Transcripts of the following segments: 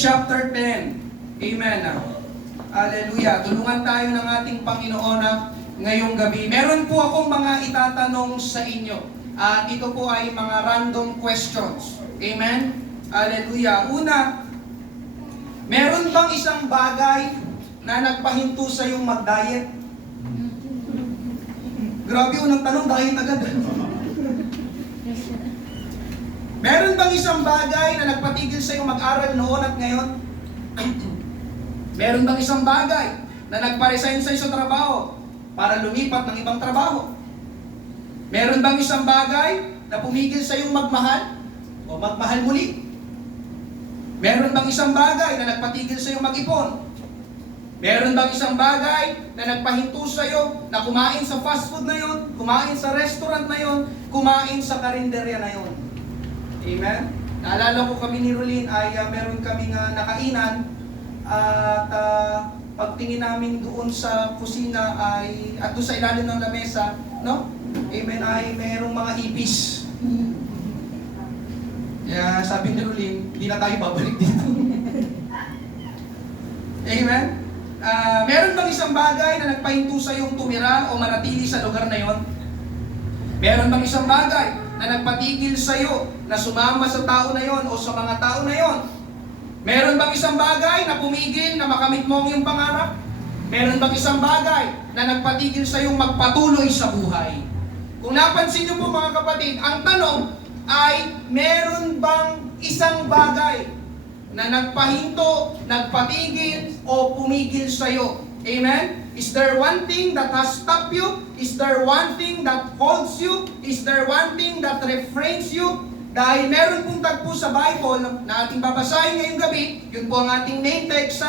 chapter 10. Amen. Hallelujah. Tulungan tayo ng ating Panginoon ngayong gabi. Meron po akong mga itatanong sa inyo. At ito po ay mga random questions. Amen. Hallelujah. Una, meron bang isang bagay na nagpahinto sa iyong mag-diet? Grabe, unang tanong, diet agad. Meron bang isang bagay na nagpatigil sa iyong mag-aral noon at ngayon? Meron bang isang bagay na nagpa-resign sa iyong trabaho para lumipat ng ibang trabaho? Meron bang isang bagay na pumigil sa iyong magmahal o magmahal muli? Meron bang isang bagay na nagpatigil sa iyong mag-ipon? Meron bang isang bagay na nagpahinto sa iyo na kumain sa fast food na yon, kumain sa restaurant na yon, kumain sa karinderya na yon? Amen? Naalala ko kami ni Rolene ay meron kaming nakainan at pagtingin namin doon sa kusina ay at doon sa ilalim ng lamesa, no? Amen, ay merong mga ipis. Kaya sabi ni Rolene, hindi na tayo babalik dito. Amen? Meron bang isang bagay na nagpahinto sa iyong tumira o manatili sa lugar na yon? Meron bang isang bagay na nagpatigil sa iyo na sumama sa tao na yon o sa mga tao na yon? Meron bang isang bagay na pumigil na makamit mo ang iyong pangarap? Meron bang isang bagay na nagpatigil sa iyong magpatuloy sa buhay? Kung napansin niyo po mga kapatid, ang tanong ay meron bang isang bagay na nagpahinto, nagpatigil o pumigil sa iyo? Amen? Is there one thing that has stopped you? Is there one thing that holds you? Is there one thing that refrains you? Dahil meron pong tagpo sa Bible na ating babasahin ngayong gabi, yun po ang ating main text,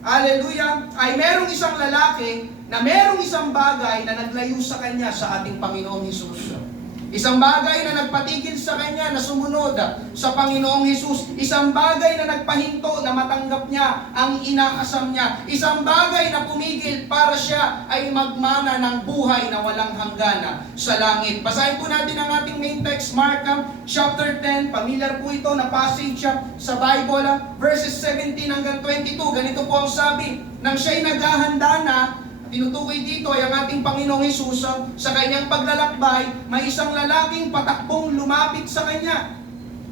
hallelujah, ay merong isang lalaki na merong isang bagay na naglayo sa kanya sa ating Panginoong Hesus. Isang bagay na nagpatigil sa kanya na sumunod sa Panginoong Hesus. Isang bagay na nagpahinto na matanggap niya ang inaasam niya. Isang bagay na pumigil para siya ay magmana ng buhay na walang hanggan sa langit. Basahin po natin ang ating main text, Mark chapter 10. Familiar po ito na passage sa Bible, verses 17 hanggang 22. Ganito po ang sabi, nang siya'y naghahanda na, tinutukoy dito ay ang ating Panginoong Hesus, sa kanyang paglalakbay, may isang lalaking patakbong lumapit sa kanya.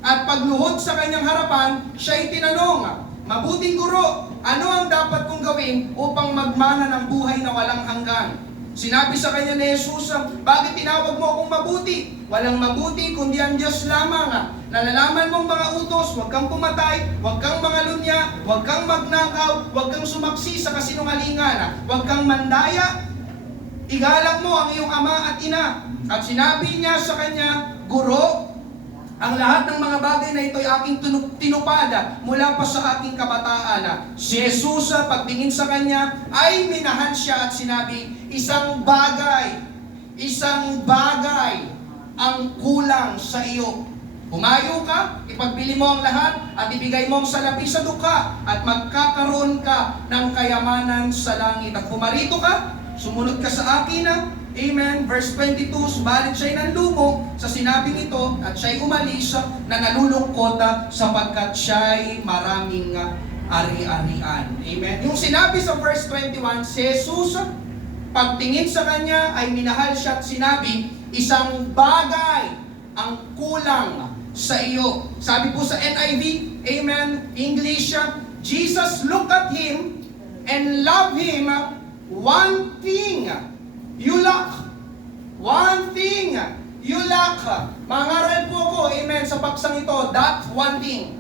At pagluhod sa kanyang harapan, siya'y tinanong, "Mabuting guro, ano ang dapat kong gawin upang magmana ng buhay na walang hanggan?" Sinabi sa kanya ni Jesus, "Bakit tinawag mo akong mabuti? Walang mabuti kundi ang Diyos lamang. Nalalaman mong mga utos, huwag kang pumatay, huwag kang mangalunya, huwag kang magnakaw, huwag kang sumaksi sa kasinungalingan, huwag kang mandaya, igalang mo ang iyong ama at ina." At sinabi niya sa kanya, "Guro, ang lahat ng mga bagay na ito ay aking tinupad mula pa sa aking kabataan." Si Jesus, pagtingin sa kanya, ay minahan siya at sinabi, isang bagay ang kulang sa iyo. Humayo ka, ipagbili mo ang lahat at ibigay mo ang salapi sa dukha at magkakaroon ka ng kayamanan sa langit. At pumarito ka, sumunod ka sa akin. Amen. Verse 22, subalit siya'y nanlumo sa sinabing ito at siya'y umalis na nalulungkot sapagkat siya'y maraming ari-arian. Amen. Yung sinabi sa verse 21, si Jesus, pagtingin sa kanya ay minahal siya at sinabi, isang bagay ang kulang sa iyo. Sabi po sa NIV, amen, English, Jesus looked at him and loved him. One thing you lack. One thing you lack. Mangaral po ako, amen, sa paksang ito, that one thing.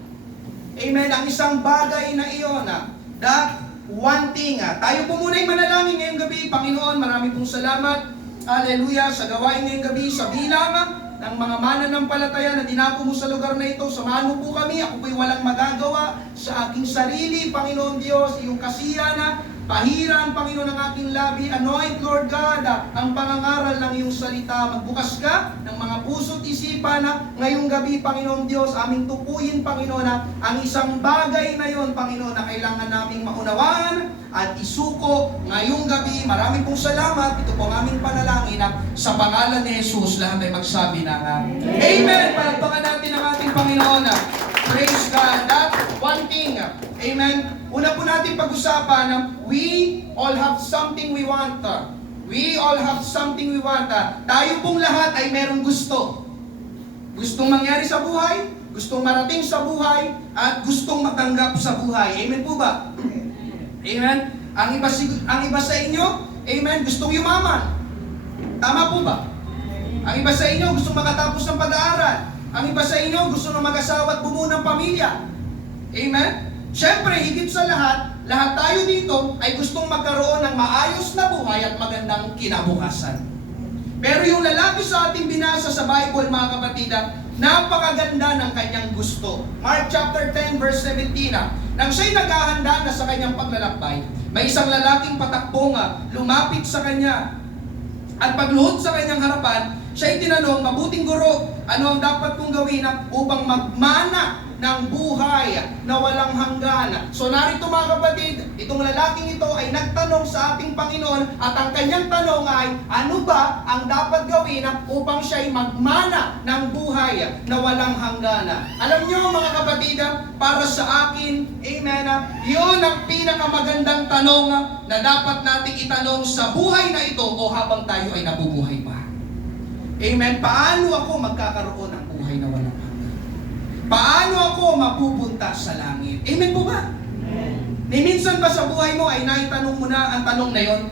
Amen, ang isang bagay na iyon, that one thing. Tayo po muna'y manalangin ngayong gabi. Panginoon, marami pong salamat. Hallelujah, sa gawain ngayong gabi, sa bilang ng mga mananampalataya na dinako mo sa lugar na ito. Samahan mo po kami. Ako po'y walang magagawa sa aking sarili. Panginoon Diyos, iyong kasiyahan, pahiran, Panginoon, ng aking labi. Anoint, Lord God, ang pangangaral ng iyong salita. Magbukas ka ng mga puso't isipan ngayong gabi, Panginoon Diyos. Aming tupuyin, Panginoon, ang isang bagay na yon, Panginoon, na kailangan naming maunawaan at isuko ngayong gabi. Maraming pong salamat. Ito po ang aming panalangin sa pangalan ni Jesus. Lahat ay magsabi ng Amen. Palagpakan natin ang ating Panginoon. Praise God. That one thing Amen? Una po natin pag-usapan na we all have something we want. We all have something we want. Tayo pong lahat ay merong gusto. Gustong mangyari sa buhay, gustong marating sa buhay, at gustong matanggap sa buhay. Amen po ba? Amen? Ang iba sa inyo, amen, gustong yumaman. Tama po ba? Ang iba sa inyo, gustong makatapos ng pag-aaral. Ang iba sa inyo, gusto na mag-asawa at bumuo ng pamilya. Amen? Siyempre, higit sa lahat tayo dito ay gustong magkaroon ng maayos na buhay at magandang kinabukasan. Pero yung lalaki sa ating binasa sa Bible, mga kapatid, napakaganda ng kanyang gusto. Mark chapter 10 verse 17, nang siya'y naghahanda na sa kanyang paglalakbay, may isang lalaking patakbo lumapit sa kanya. At pagluhod sa kanyang harapan, siya'y tinanong, "Mabuting guro, ano ang dapat kong gawin upang magmana ng buhay na walang hanggan?" So narito mga kapatid, itong lalaking ito ay nagtanong sa ating Panginoon at ang kanyang tanong ay, ano ba ang dapat gawin upang siya'y magmana ng buhay na walang hanggan? Alam niyo mga kapatid, para sa akin, amen, yun ang pinakamagandang tanong na dapat nating itanong sa buhay na ito o habang tayo ay nabubuhay pa. Amen, paano ako magkakaroon ng buhay na walang hanggan? Paano ako mapupunta sa langit? Amen po ba? Minsan ba sa buhay mo ay naitanong mo na ang tanong na yon?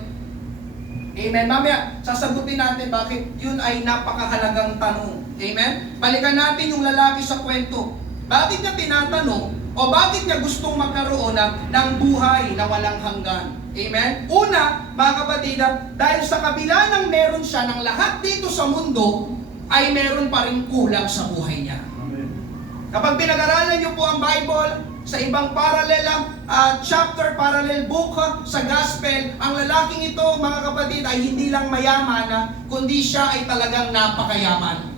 Amen. Mamaya, sasagutin natin bakit yun ay napakahalagang tanong. Amen? Balikan natin yung lalaki sa kwento. Bakit niya tinatanong o bakit niya gustong magkaroon ng buhay na walang hanggan? Amen? Una, mga kapatid, dahil sa kabila ng meron siya ng lahat dito sa mundo, ay meron pa rin kulang sa buhay niya. Kapag pinag-aralan niyo po ang Bible, sa ibang parallel chapter, parallel book sa gospel, ang lalaking ito, mga kapatid, ay hindi lang mayaman, kundi siya ay talagang napakayaman.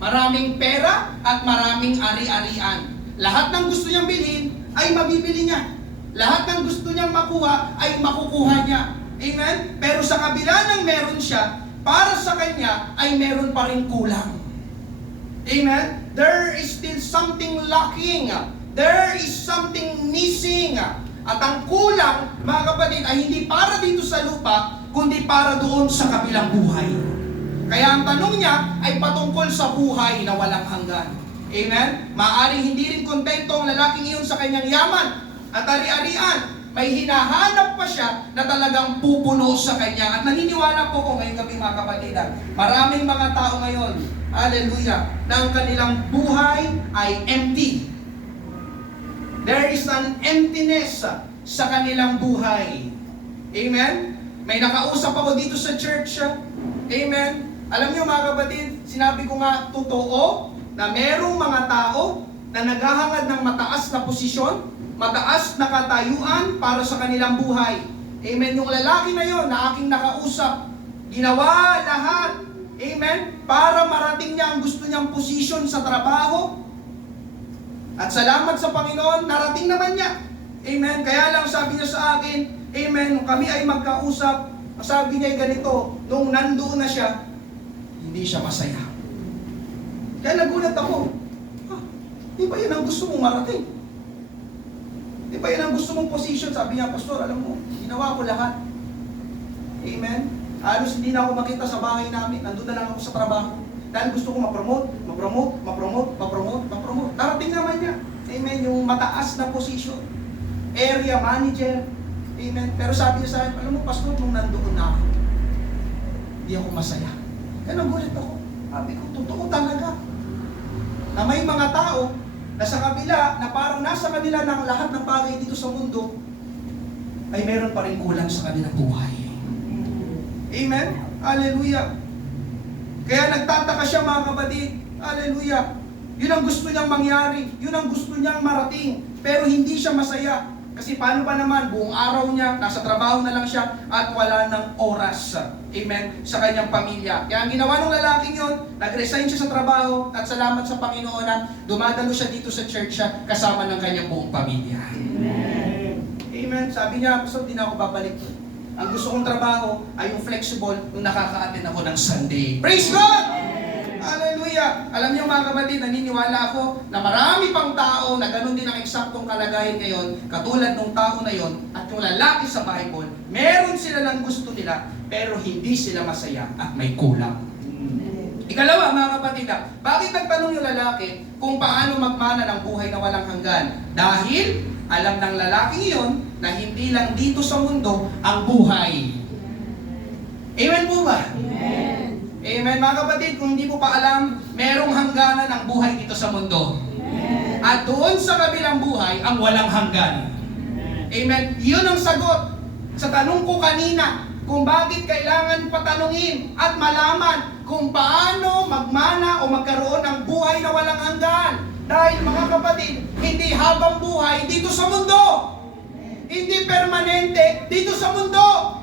Maraming pera at maraming ari-arian. Lahat ng gusto niyang bilhin ay mabibili niya. Lahat ng gusto niyang makuha ay makukuha niya. Amen? Pero sa kabila ng meron siya, para sa kanya ay meron pa rin kulang. Amen? There is still something lacking. There is something missing. At ang kulang, mga kapatid, ay hindi para dito sa lupa, kundi para doon sa kabilang buhay. Kaya ang tanong niya ay patungkol sa buhay na walang hanggan. Amen? Maaring hindi rin kontento ang lalaking iyon sa kanyang yaman at ari-arian. May hinahanap pa siya na talagang pupuno sa kanya. At naniniwala po ko ngayong gabi mga kapatid, maraming mga tao ngayon, hallelujah, na ang kanilang buhay ay empty. There is an emptiness sa kanilang buhay. Amen? May nakausap ako dito sa church. Amen? Alam niyo mga kapatid, sinabi ko nga totoo na merong mga tao na naghahangad ng mataas na posisyon, mataas na katayuan para sa kanilang buhay. Amen? Yung lalaki na yon na aking nakausap, ginawa lahat, amen, para marating niya ang gusto niyang posisyon sa trabaho. At salamat sa Panginoon, narating naman niya. Amen? Kaya lang sabi niya sa akin, amen, nung kami ay magkausap, sabi niya ay ganito, nung nandoon na siya, hindi siya masaya. Kaya nagulat ako, di ba yan ang gusto mong marating? Di ba yan ang gusto mong position? Sabi niya, Pastor, alam mo, ginawa ko lahat. Amen? Halos hindi na ako makita sa bahay namin, nandun na lang ako sa trabaho. Dahil gusto ko ma-promote. Darating naman niya. Amen. Yung mataas na position. Area manager. Amen. Pero sabi niya sa akin, alam mo, Pastor, nung nandoon na ako, hindi ako masaya. Kaya nagulit ako. Sabi ko, totoo talaga. Na may mga tao na sa kabila, na parang nasa kanila ng lahat ng bagay dito sa mundo, ay meron pa rin kulang sa kanilang buhay. Amen. Hallelujah. Kaya nagtataka siya mga kapatid, hallelujah, yun ang gusto niyang mangyari, yun ang gusto niyang marating, pero hindi siya masaya. Kasi paano ba naman, buong araw niya, nasa trabaho na lang siya, at wala ng oras, amen, sa kanyang pamilya. Kaya ang ginawa ng lalaking yun, nag-resign siya sa trabaho, at salamat sa Panginoon na dumadalo siya dito sa church siya, kasama ng kanyang buong pamilya. Amen. Amen. Sabi niya, Pastor, di na ako babalik. Ang gusto kong trabaho ay yung flexible nung nakaka-attend ako ng Sunday. Praise God! Hallelujah! Hallelujah! Alam niyo mga kapatid, naniniwala ako na marami pang tao na ganun din ang eksaktong kalagayan ngayon, katulad ng tao na yon at yung lalaki sa Bible, meron sila ng gusto nila, pero hindi sila masaya at may kulang. Ikalawa, mga kapatid, bakit nagtanong yung lalaki kung paano magmana ng buhay na walang hanggan? Dahil alam ng lalaki iyon na hindi lang dito sa mundo ang buhay. Amen po ba? Amen. Amen. Mga kapatid, kung hindi mo pa alam, merong hangganan ang buhay dito sa mundo. Amen. At doon sa kabilang buhay, ang walang hanggan. Amen. Yun ang sagot sa tanong ko kanina, kung bakit kailangan patanungin at malaman kung paano magmana o magkaroon ng buhay na walang hanggan. Dahil mga kapatid, hindi habang buhay dito sa mundo. Hindi permanente dito sa mundo.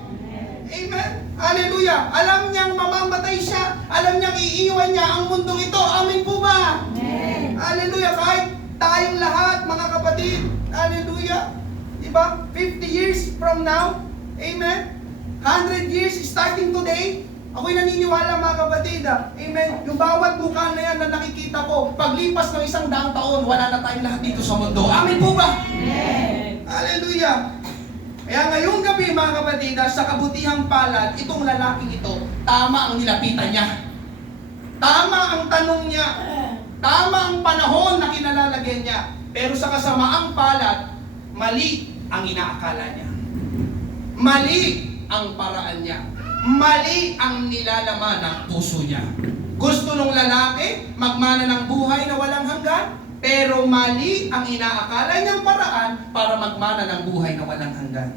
Amen. Hallelujah. Alam niyang mamamatay siya. Alam niyang iiwan niya ang mundong ito. Amen po ba? Amen. Hallelujah. Kahit tayong lahat, mga kapatid. Hallelujah. Diba? 50 years from now. Amen. 100 years starting today. Ako'y naniniwala mga kapatid. Amen. Yung bawat mukha na yan na nakikita ko, paglipas ng 100 taon, wala na tayong lahat dito sa mundo. Amen po ba? Amen. Hallelujah. Kaya ngayong gabi mga kapatid, sa kabutihang palad, itong lalaking ito, tama ang nilapitan niya. Tama ang tanong niya. Tama ang panahon na kinalalagyan niya. Pero sa kasamaang palad, mali ang inaakala niya. Mali ang paraan niya. Mali ang nilalaman ng puso niya. Gusto nung lalaki magmana ng buhay na walang hanggan, pero mali ang inaakala niyang paraan para magmana ng buhay na walang hanggan.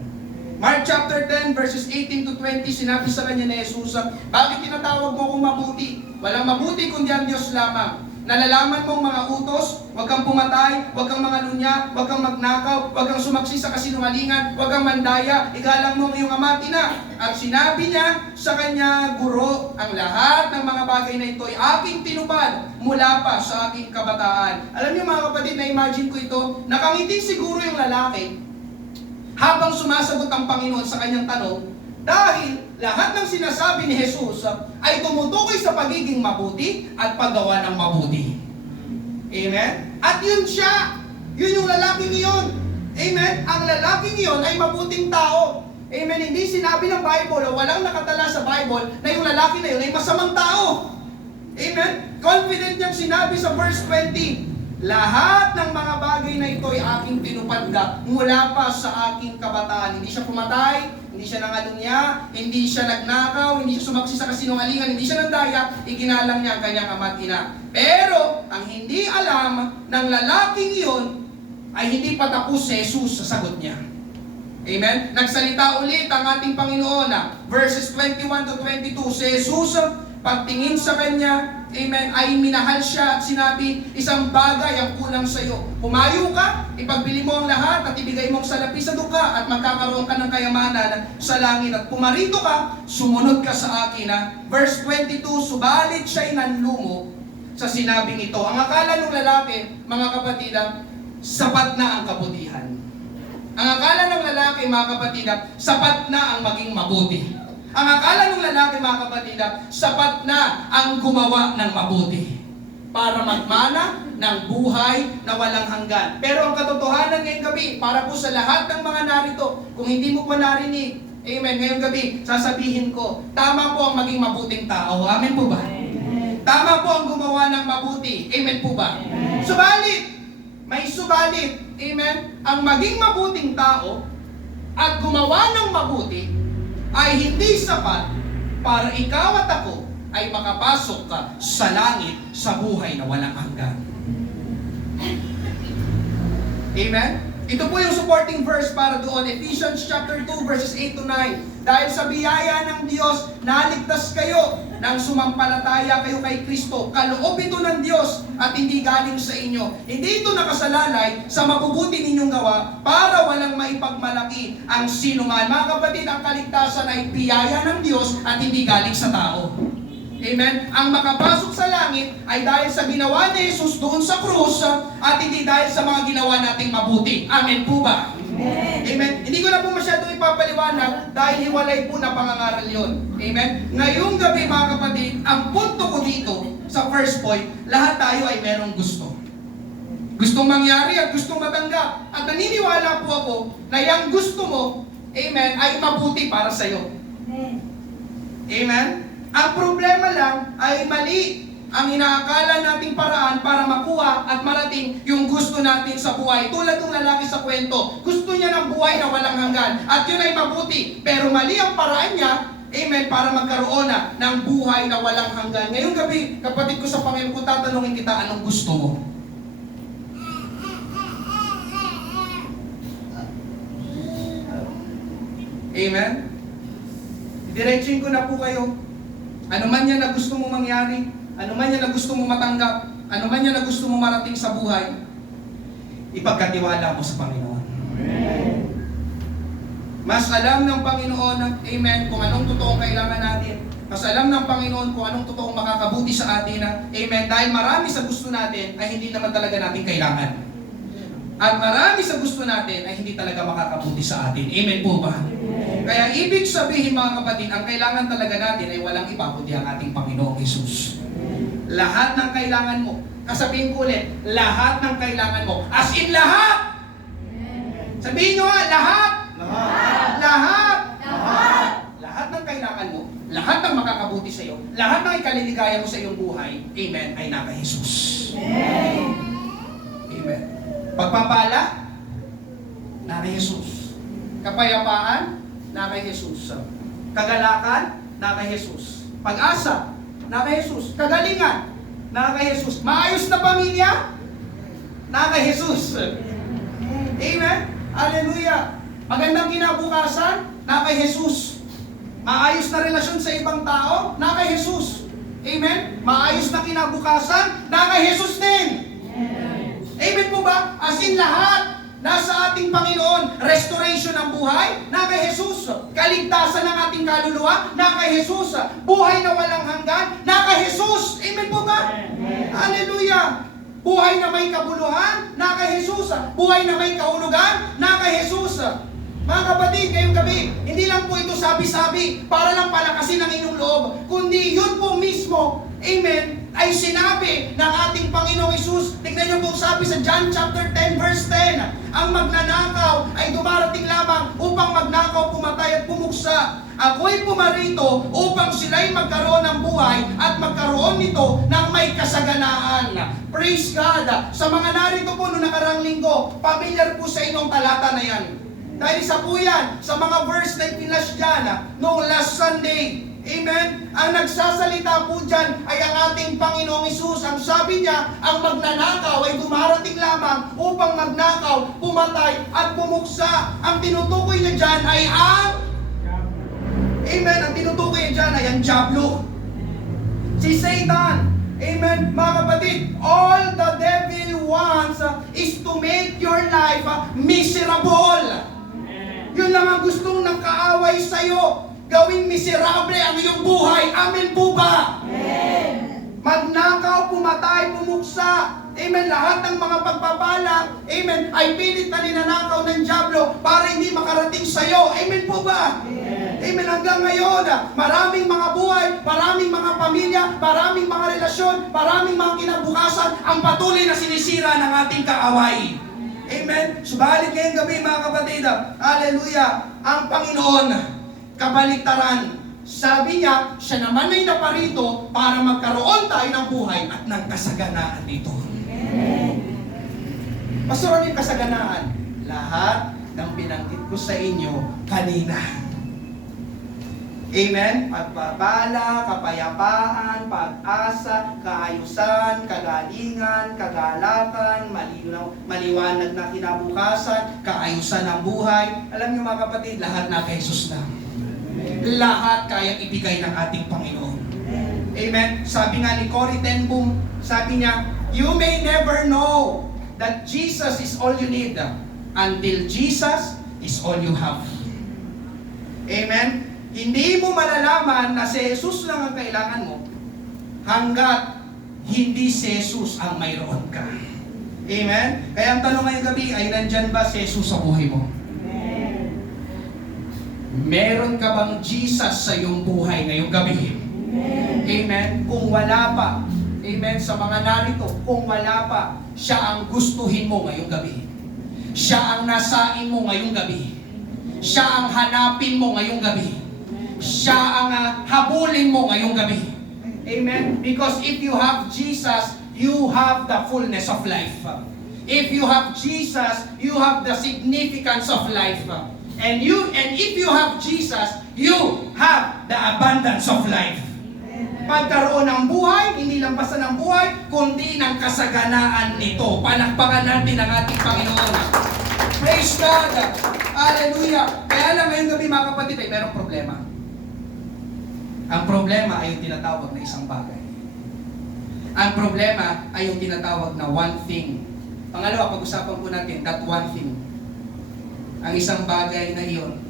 Mark chapter 10 verses 18 to 20, sinabi sa kanya ni Jesus, bakit tinatawag mo akong mabuti? Walang mabuti kundi ang Diyos lamang. Nalalaman mong mga utos, huwag kang pumatay, huwag kang mangalunya, huwag kang magnakaw, huwag kang sumaksi sa kasinungalingan, huwag kang mandaya, igalang mo ang iyong ama at ina. At sinabi niya sa kanya, Guro, ang lahat ng mga bagay na ito ay aking tinupad mula pa sa aking kabataan. Alam niyo mga kapatid, na-imagine ko ito, nakangiti siguro yung lalaki habang sumasagot ang Panginoon sa kanyang tanong, dahil lahat ng sinasabi ni Jesus ay tumutukoy sa pagiging mabuti at paggawa ng mabuti. Amen? At yun siya. Yun yung lalaking iyon. Amen? Ang lalaking iyon ay mabuting tao. Amen? Hindi sinabi ng Bible o walang nakatala sa Bible na yung lalaki na yun ay masamang tao. Amen? Confident niyang sinabi sa verse 20, lahat ng mga bagay na ito ay aking tinupad mula pa sa aking kabataan. Hindi siya pumatay, hindi siya nangalunya, hindi siya nagnakaw, hindi siya sumaksi sa kasinungalingan, hindi siya nandaya, iginalang niya ang kanyang ama at ina. Pero, ang hindi alam ng lalaking iyon ay hindi pa tapos si Jesus sa sagot niya. Amen? Nagsalita ulit ang ating Panginoon verses 21 to 22. Si Jesus, pagtingin sa kanya, amen, ay minahal siya at sinabi, isang bagay ang kulang sa iyo. Pumayo ka, ipagbili mo ang lahat at ibigay mo ang salapi sa duka at magkakaroon ka ng kayamanan sa langit. At pumarito ka, sumunod ka sa akin. Verse 22, subalit siya'y nanlumo sa sinabing ito. Ang akala ng lalaki, mga kapatid, sapat na ang kabutihan. Ang akala ng lalaki, mga kapatid, sapat na ang maging mabuti. Ang akala ng lalaki, mga kapatid, sapat na ang gumawa ng mabuti para magmana ng buhay na walang hanggan. Pero ang katotohanan ngayong gabi, para po sa lahat ng mga narito, kung hindi mo pa narinig, amen, ngayong gabi, sasabihin ko, tama po ang maging mabuting tao. Amen po ba? Amen. Tama po ang gumawa ng mabuti. Amen po ba? Amen. Subalit, may subalit, amen, ang maging mabuting tao at gumawa ng mabuti ay hindi sapat para ikaw at ako ay makapasok ka sa langit sa buhay na walang hanggan. Amen? Ito po yung supporting verse para doon, Ephesians chapter 2 verses 8 to 9. Dahil sa biyaya ng Diyos, naligtas kayo nang sumampalataya kayo kay Kristo. Kaloob ito ng Diyos at hindi galing sa inyo. Hindi ito nakasalalay sa mabubuti ninyong gawa para walang maipagmalaki ang sinuman. Mga kapatid, ang kaligtasan ay biyaya ng Diyos at hindi galing sa tao. Amen? Ang makapasok sa langit ay dahil sa ginawa ni Jesus doon sa krus at hindi dahil sa mga ginawa nating mabuti. Amen po ba? Amen? Hindi ko na po masyadong ipapaliwanag dahil hiwalay po na pangangaral yun. Amen? Ngayong gabi mga kapatid, ang punto ko dito sa first point, lahat tayo ay merong gusto. Gustong mangyari at gustong matanggap. At naniniwala po ako na yung gusto mo, amen, ay mabuti para sa iyo. Amen? Ang problema lang ay mali ang inaakala nating paraan para makuha at marating yung gusto natin sa buhay. Tulad ng lalaki sa kwento, gusto niya ng buhay na walang hanggan at yun ay mabuti. Pero mali ang paraan niya, amen, para magkaroon na ng buhay na walang hanggan. Ngayong gabi, kapatid ko sa Panginoon, kung tatanungin kita, anong gusto mo? Amen? Diretsuhin ko na po kayo. Ano man yan na gusto mo mangyari, ano man yan na gusto mo matanggap, ano man yan na gusto mo marating sa buhay, ipagkatiwala mo sa Panginoon. Amen. Mas alam ng Panginoon, amen, kung anong totoong kailangan natin. Mas alam ng Panginoon kung anong totoong makakabuti sa atin, amen, dahil marami sa gusto natin ay hindi naman talaga natin kailangan. At marami sa gusto natin ay hindi talaga makakabuti sa atin. Amen po ba? Kaya ibig sabihin mga kapatid, ang kailangan talaga natin ay walang iba kundi ang ating Panginoong Hesus. Lahat ng kailangan mo, kasabihin ko ulit, lahat ng kailangan mo, as in lahat! Sabihin nyo lahat! Lahat! Lahat! Lahat! Lahat ng kailangan mo, lahat ng makakabuti sa iyo, lahat ng ikaliligaya mo sa iyong buhay, amen, ay naka Hesus. Amen. Pagpapala, naka Hesus. Kapayapaan, naka Hesus. Kagalakan, naka Hesus. Pag-asa, naka Hesus. Kagalingan, naka Hesus. Maayos na pamilya, naka Hesus. Amen. Hallelujah. Magandang kinabukasan, naka Hesus. Maayos na relasyon sa ibang tao, naka Hesus. Amen. Maayos na kinabukasan, naka Hesus din. Amen po ba? As in lahat, nasa ating Panginoon. Restoration ng buhay, na kay Jesus. Kaligtasan ng ating kaluluwa, na kay Jesus. Buhay na walang hanggan, na kay Jesus. Amen po ba? Hallelujah! Buhay na may kabuluhan, na kay Jesus. Buhay na may kahulugan, na kay Jesus. Mga kapatid, ngayong gabi, hindi lang po ito sabi-sabi para lang palakasin ang inyong loob, kundi yun po mismo, amen, ay sinabi ng ating Panginoong Hesus. Tignan niyo po sabi sa John chapter 10 verse 10, ang magnanakaw ay dumarating lamang upang magnakaw, pumatay at pumuksa. Ako'y pumarito upang sila'y magkaroon ng buhay at magkaroon nito ng may kasaganaan. Praise God! Sa mga narito po noong nakarang linggo, familiar po sa inyong talata na yan. Dahil isa po yan sa mga verse na ipinash dyan noong last Sunday. Amen? Ang nagsasalita po dyan ay ang ating Panginoong Hesus. Ang sabi niya, ang magnanakaw ay dumarating lamang upang magnakaw, pumatay at pumuksa. Ang tinutukoy niya dyan ay ang Amen. Ang tinutukoy niya dyan ay ang Diablo. Si Satan. Amen. Mga kapatid, all the devil wants is to make your life miserable. Yun lang ang gustong ng kaaway sa'yo. Gawing miserable ang iyong buhay. Amen po ba? Amen. Magnakaw, pumatay, pumuksa. Amen. Lahat ng mga pagpapala, amen, ay pilit na ninanakaw ng Diablo para hindi makarating sa'yo. Amen po ba? Amen. Amen. Hanggang ngayon, maraming mga buhay, maraming mga pamilya, maraming mga relasyon, maraming mga kinabukasan ang patuloy na sinisira ng ating kaaway. Amen. Subalit ngayong gabi mga kapatid, hallelujah, ang Panginoon, kabaliktaran. Sabi niya, siya naman ay naparito para magkaroon tayo ng buhay at ng kasaganaan dito. Pastor, ano yung kasaganaan? Lahat ng binanggit ko sa inyo kanina. Amen? Pagpapala, kapayapaan, pag-asa, kaayusan, kagalingan, kagalakan, maliwanag na kinabukasan, kaayusan ng buhay. Alam niyo mga kapatid, lahat na kay Jesus na. Lahat kayang ibigay ng ating Panginoon. Amen? Sabi nga ni Corrie ten Boom, sabi niya, you may never know that Jesus is all you need until Jesus is all you have. Amen? Hindi mo malalaman na si Jesus lang ang kailangan mo hanggat hindi si Jesus ang mayroon ka. Amen? Kaya ang tanong ngayong gabi ay nandyan ba si Jesus sa buhay mo? Meron ka bang Jesus sa iyong buhay ngayong gabi? Amen. Kung wala pa, amen, sa mga narito, kung wala pa, siya ang gustuhin mo ngayong gabi. Siya ang nasain mo ngayong gabi. Siya ang hanapin mo ngayong gabi. Siya ang habulin mo ngayong gabi. Amen. Because if you have Jesus, you have the fullness of life. If you have Jesus, you have the significance of life. And if you have Jesus, you have the abundance of life. Pagkaroon ng buhay, hindi lang basta ng buhay, kundi ng kasaganaan nito. Palakpakan natin ang ating Panginoon. Praise God! Hallelujah! Kaya lang ngayong gabi mga kapatid ay merong problema. Ang problema ay yung tinatawag na isang bagay. Ang problema ay yung tinatawag na one thing. Pangalawa, pag-usapan po natin, that one thing. Ang isang bagay na iyon.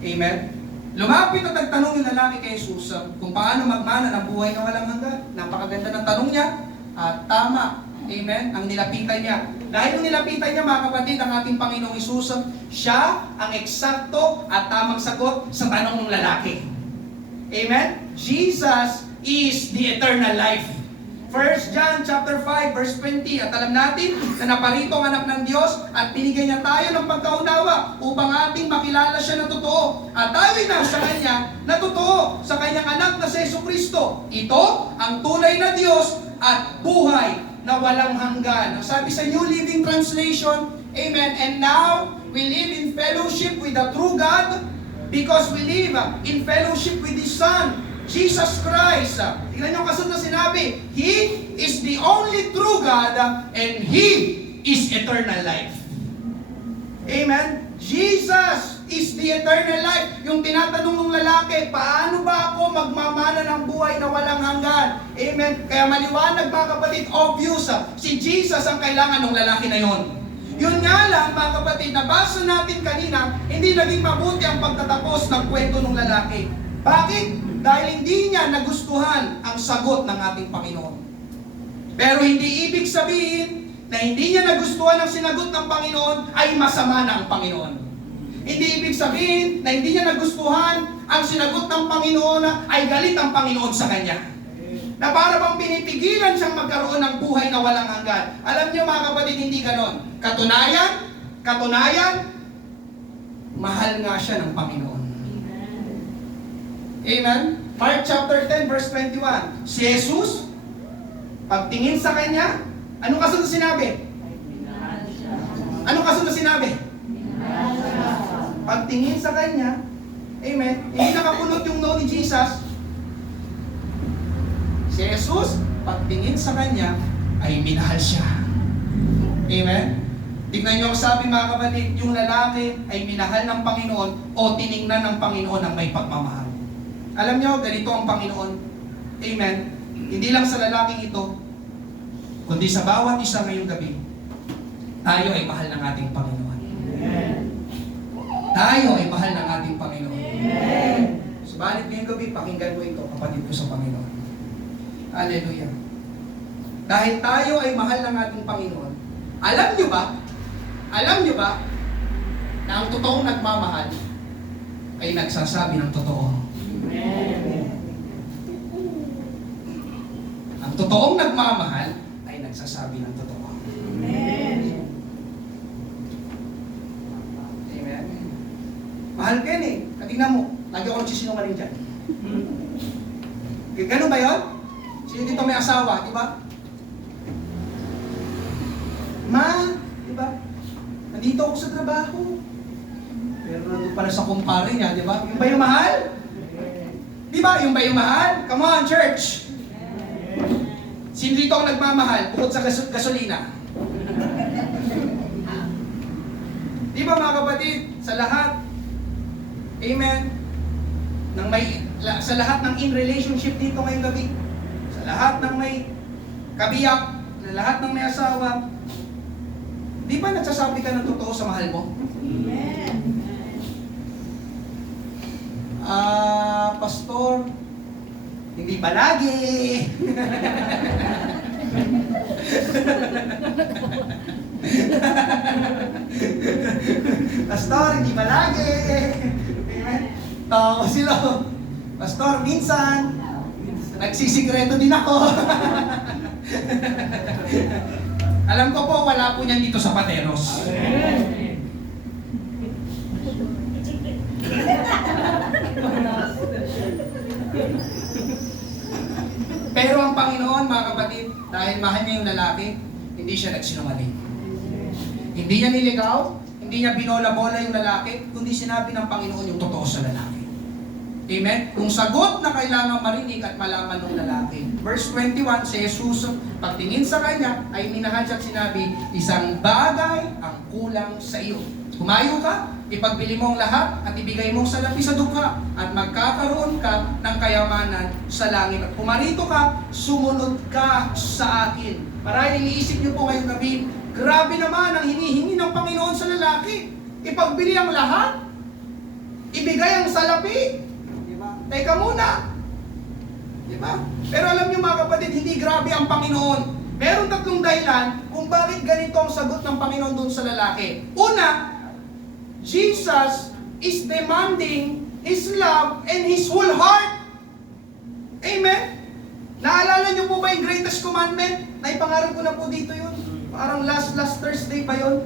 Amen? Lumapit at nagtanong yung lalaki kay Jesus kung paano magmana ng buhay na walang hanggan. Napakaganda ng tanong niya. At tama. Amen? Ang nilapitan niya. Dahil yung nilapitan niya mga kapatid, ang ating Panginoong Jesus, siya ang eksakto at tamang sagot sa tanong ng lalaki. Amen? Jesus is the eternal life. 1 John chapter 5 verse 20. At alam natin na naparito ang anak ng Diyos at binigyan niya tayo ng pagkaunawa upang ating makilala siya na totoo. At tayo'y nasa Kanya na totoo sa Kanyang anak na si Jesucristo. Ito ang tunay na Diyos at buhay na walang hanggan. Ang sabi sa New Living Translation, Amen. And now we live in fellowship with the true God because we live in fellowship with His Son, Jesus Christ. Tingnan nyo kasunod na sinabi, He is the only true God and He is eternal life. Amen? Jesus is the eternal life. Yung tinatanong ng lalaki, paano ba ako magmamana ng buhay na walang hanggan? Amen? Kaya maliwanag mga kapatid, obvious, si Jesus ang kailangan ng lalaki na yon. Yun nga lang mga kapatid, nabasa natin kanina, hindi naging mabuti ang pagtatapos ng kwento ng lalaki. Bakit? Dahil hindi niya nagustuhan ang sagot ng ating Panginoon. Pero hindi ibig sabihin na hindi niya nagustuhan ang sinagot ng Panginoon ay masama na ang Panginoon. Hindi ibig sabihin na hindi niya nagustuhan ang sinagot ng Panginoon ay galit ang Panginoon sa kanya. Na para bang pinipigilan siyang magkaroon ng buhay na walang hanggan. Alam niyo mga kapatid, hindi ganon. Katunayan, mahal nga siya ng Panginoon. Amen? Mark chapter 10 verse 21. Si Jesus, pagtingin sa kanya, anong kasunod sinabi? Anong kasunod sinabi? Pagtingin sa kanya, amen, hindi nakapunot yung no ni Jesus. Si Jesus, pagtingin sa kanya, ay minahal siya. Amen? Tignan niyo ang sabi mga kapatid, yung lalaki ay minahal ng Panginoon o tiningnan ng Panginoon ang may pagmamahal. Alam niyo, ganito ang Panginoon. Amen? Hindi lang sa lalaking ito, kundi sa bawat isa ngayong gabi, tayo ay mahal ng ating Panginoon. Amen. Tayo ay mahal ng ating Panginoon. Subalit ngayong gabi, pakinggan mo ito, kapatid ko sa Panginoon. Hallelujah. Dahil tayo ay mahal ng ating Panginoon, alam niyo ba, na ang totoong nagmamahal ay nagsasabi ng totoo. Ang totoong nagmamahal ay nagsasabi ng totoo. Amen. Amen. Mahal ka yan eh. Tingnan mo, lagi ako nagsisinungaling dyan. Ganun ba yun? Sino dito may asawa, di ba? Ma, di ba? Nandito ako sa trabaho. Pero nandun pala sa kumpare niya, di ba? Yung ba yung mahal? Di ba? Yung ba yung mahal? Come on, church! Sino dito ang nagmamahal bukod sa gasolina? Di ba mga kapatid? Sa lahat, amen, sa lahat ng in relationship dito ngayong gabi, sa lahat ng may kabiyak, sa lahat ng may asawa, di ba nagsasabi ka ng totoo sa mahal mo? Amen. Pastor, hindi palagi. Pastor, hindi palagi. Amen. Tawa sila. Pastor, minsan, nagsisikreto din ako. Alam ko po, wala po niyan dito sa Pateros. Pero ang Panginoon, mga kapatid, dahil mahal niya yung lalaki, hindi siya nagsinungaling. Hindi niya niligaw, hindi niya binola-bola yung lalaki, kundi sinabi ng Panginoon yung totoo sa lalaki. Amen? Kung sagot na kailangan marinig at malaman ng lalaki. Verse 21, si Jesus, pagtingin sa kanya, ay minahadya at sinabi, isang bagay ang kulang sa iyo. Humayo ka, ipagbili mo ang lahat at ibigay mo sa lapi sa dukha at magkakaroon ka ng kayamanan sa langit. At pumarito ka, sumunod ka sa akin. Marahil iniisip niyo po ngayong gabi, grabe naman ang hinihingi ng Panginoon sa lalaki. Ipagbili ang lahat, ibigay ang salapi. Teka muna. Diba? Pero alam niyo mga kapatid, hindi grabe ang Panginoon. Meron tatlong dahilan kung bakit ganito ang sagot ng Panginoon doon sa lalaki. Una, Jesus is demanding His love and His whole heart. Amen? Naalala niyo po ba yung greatest commandment? Naipangarap ko na po dito yun. Parang last Thursday pa yun.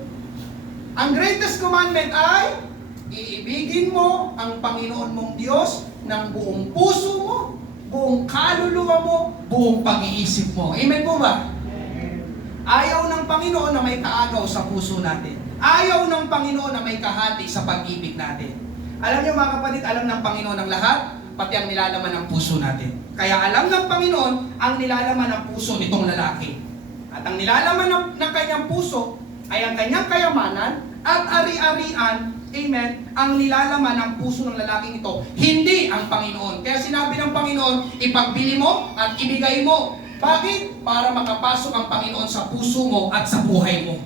Ang greatest commandment ay iibigin mo ang Panginoon mong Diyos ng buong puso mo, buong kaluluwa mo, buong pag-iisip mo. Amen po ba? Ayaw ng Panginoon na may kaagaw sa puso natin. Ayaw ng Panginoon na may kahati sa pag-ibig natin. Alam niyo mga kapatid, alam ng Panginoon ang lahat, pati ang nilalaman ng puso natin. Kaya alam ng Panginoon ang nilalaman ng puso nitong lalaki. At ang nilalaman ng kanyang puso ay ang kanyang kayamanan at ari-arian. Amen. Ang nilalaman ng puso ng lalaking ito, hindi ang Panginoon. Kaya sinabi ng Panginoon, ipagbili mo at ibigay mo. Bakit? Para makapasok ang Panginoon sa puso mo at sa buhay mo.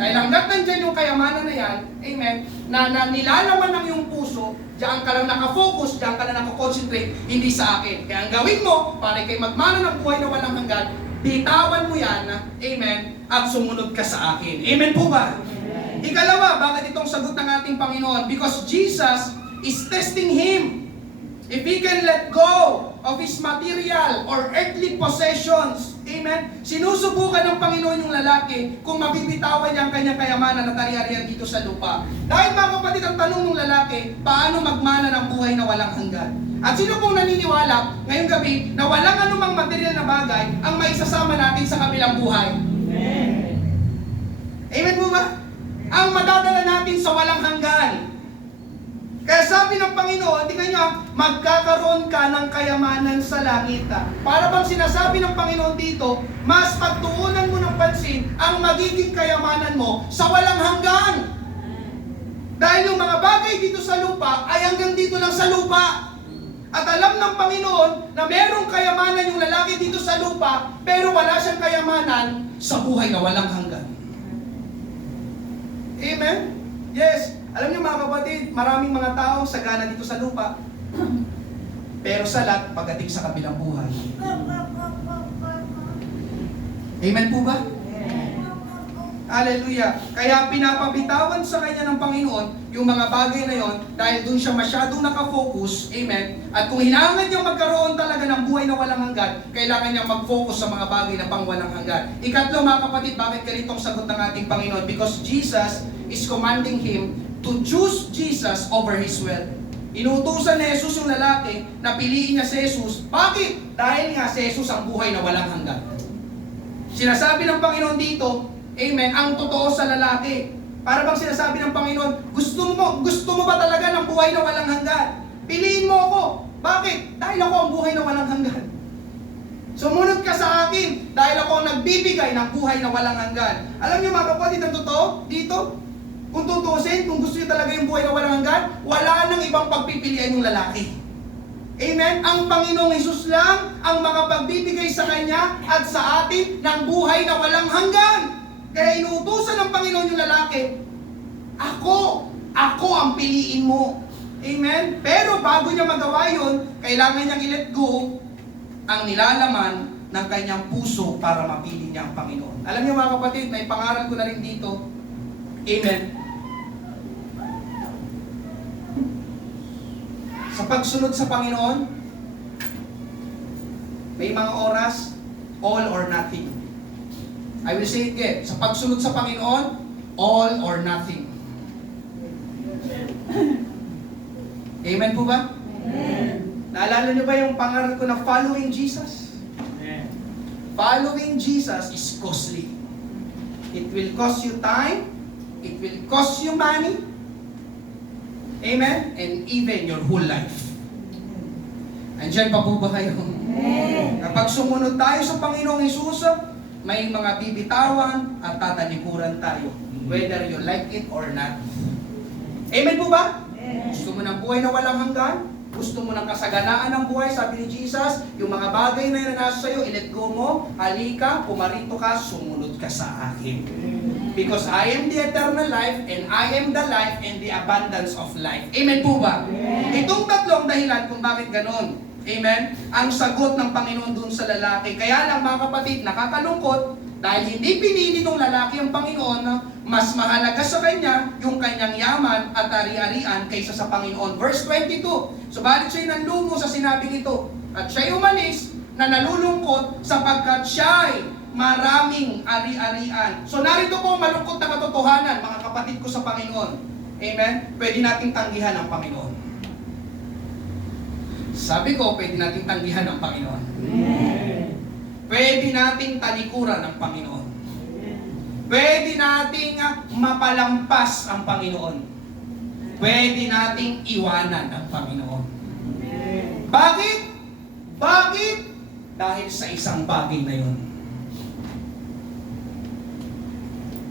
Dahil hanggat nandyan yung kayamanan na yan, amen, na nilalaman ng iyong puso, diyan ka lang nakafocus, diyan ka lang nakakonsentrate, hindi sa akin. Kaya ang gawin mo, para kay magmana ng buhay na walang hanggan, bitawan mo yan, amen, at sumunod ka sa akin. Amen po ba? Ikalawa, bakit itong sagot ng ating Panginoon? Because Jesus is testing him. If he can let go of his material or earthly possessions, amen? Sinusubukan ng Panginoon yung lalaki kung mabibitawan niya ang kanyang kayamanan at ari-arian dito sa lupa. Dahil mga kapatid, ang tanong ng lalaki, paano magmana ng buhay na walang hanggan? At sino pong naniniwala ngayong gabi na walang anumang material na bagay ang maisasama natin sa kabilang buhay? Amen. Amen po ba? Ang madadala natin sa walang hanggan. Kaya sabi ng Panginoon, tingnan nyo, magkakaroon ka ng kayamanan sa langit. Para bang sinasabi ng Panginoon dito, mas pagtuunan mo ng pansin ang magiging kayamanan mo sa walang hanggan. Dahil yung mga bagay dito sa lupa ay hanggang dito lang sa lupa. At alam ng Panginoon na merong kayamanan yung lalaki dito sa lupa, pero wala siyang kayamanan sa buhay na walang hanggan. Amen? Yes. Alam niyo mga kapatid, maraming mga tao sagana dito sa lupa. Pero salat pagdating sa kabilang buhay. Amen po ba? Hallelujah. Kaya pinapabitawan sa kanya ng Panginoon yung mga bagay na yon dahil doon siya masyadong nakafocus. Amen. At kung hinahangad niya magkaroon talaga ng buhay na walang hanggan, kailangan niya mag-focus sa mga bagay na pang walang hanggan. Ikatlo mga kapatid, bakit ganitong sagot ng ating Panginoon? Because Jesus is commanding him to choose Jesus over his wealth. Inutusan ni Jesus yung lalaki na piliin niya si Jesus. Bakit? Dahil nga si Jesus ang buhay na walang hanggan. Sinasabi ng Panginoon dito, amen, ang totoo sa lalaki. Para bang sinasabi ng Panginoon, gusto mo ba talaga ng buhay na walang hanggan? Piliin mo ako. Bakit? Dahil ako ang buhay na walang hanggan. Sumunod ka sa akin dahil ako ang nagbibigay ng buhay na walang hanggan. Alam niyo mga kapatid, ang totoo dito, kung tutusin, kung gusto niyo talaga yung buhay na walang hanggan, wala nang ibang pagpipilian yung lalaki. Amen? Ang Panginoong Hesus lang ang makapagbibigay sa kanya at sa atin ng buhay na walang hanggan. Kaya inuutusan ng Panginoon yung lalaki, ako ang piliin mo. Amen? Pero bago niya magawa yun, kailangan niyang i-let go ang nilalaman ng kanyang puso para mapili niya ang Panginoon. Alam niyo mga kapatid, may pangaral ko na rin dito. Amen? Sa pagsunod sa Panginoon, may mga oras, all or nothing. I will say it again. Sa pagsunod sa Panginoon, all or nothing. Amen po ba? Amen. Naalala niyo ba yung pangaral ko na following Jesus? Following Jesus is costly. It will cost you time, it will cost you money, amen, and even your whole life. Andiyan pa po ba kayo? Amen. Kapag sumunod tayo sa Panginoong Hesus, may mga bibitawan at tatalikuran tayo, whether you like it or not. Amen po ba? Amen. Gusto mo ng buhay na walang hanggan? Gusto mo ng kasaganaan ng buhay? Sabi ni Jesus, yung mga bagay na yun na nasa sa'yo, i-let go mo, halika, pumarito ka, sumunod ka sa akin. Because I am the eternal life, and I am the life and the abundance of life. Amen po ba? Amen. Itong tatlong dahilan kung bakit ganon. Amen? Ang sagot ng Panginoon dun sa lalaki. Kaya lang mga kapatid, nakakalungkot, dahil hindi pinili ng lalaki ang Panginoon, mas mahalaga sa kanya yung kanyang yaman at ari-arian kaysa sa Panginoon. Verse 22, subalit siya'y nanlumo sa sinabing ito, at siya'y umalis na nalulungkot sapagkat siya'y maraming ari-arian. So narito po malungkot na katotohanan, mga kapatid ko sa Panginoon. Amen? Pwede nating tanggihan ang Panginoon. Sabi ko, pwede nating tanggihan ang Panginoon. Amen. Pwede nating talikuran ang Panginoon. Pwede nating mapalampas ang Panginoon. Pwede nating iwanan ang Panginoon. Bakit? Bakit? Dahil sa isang bagay na yun.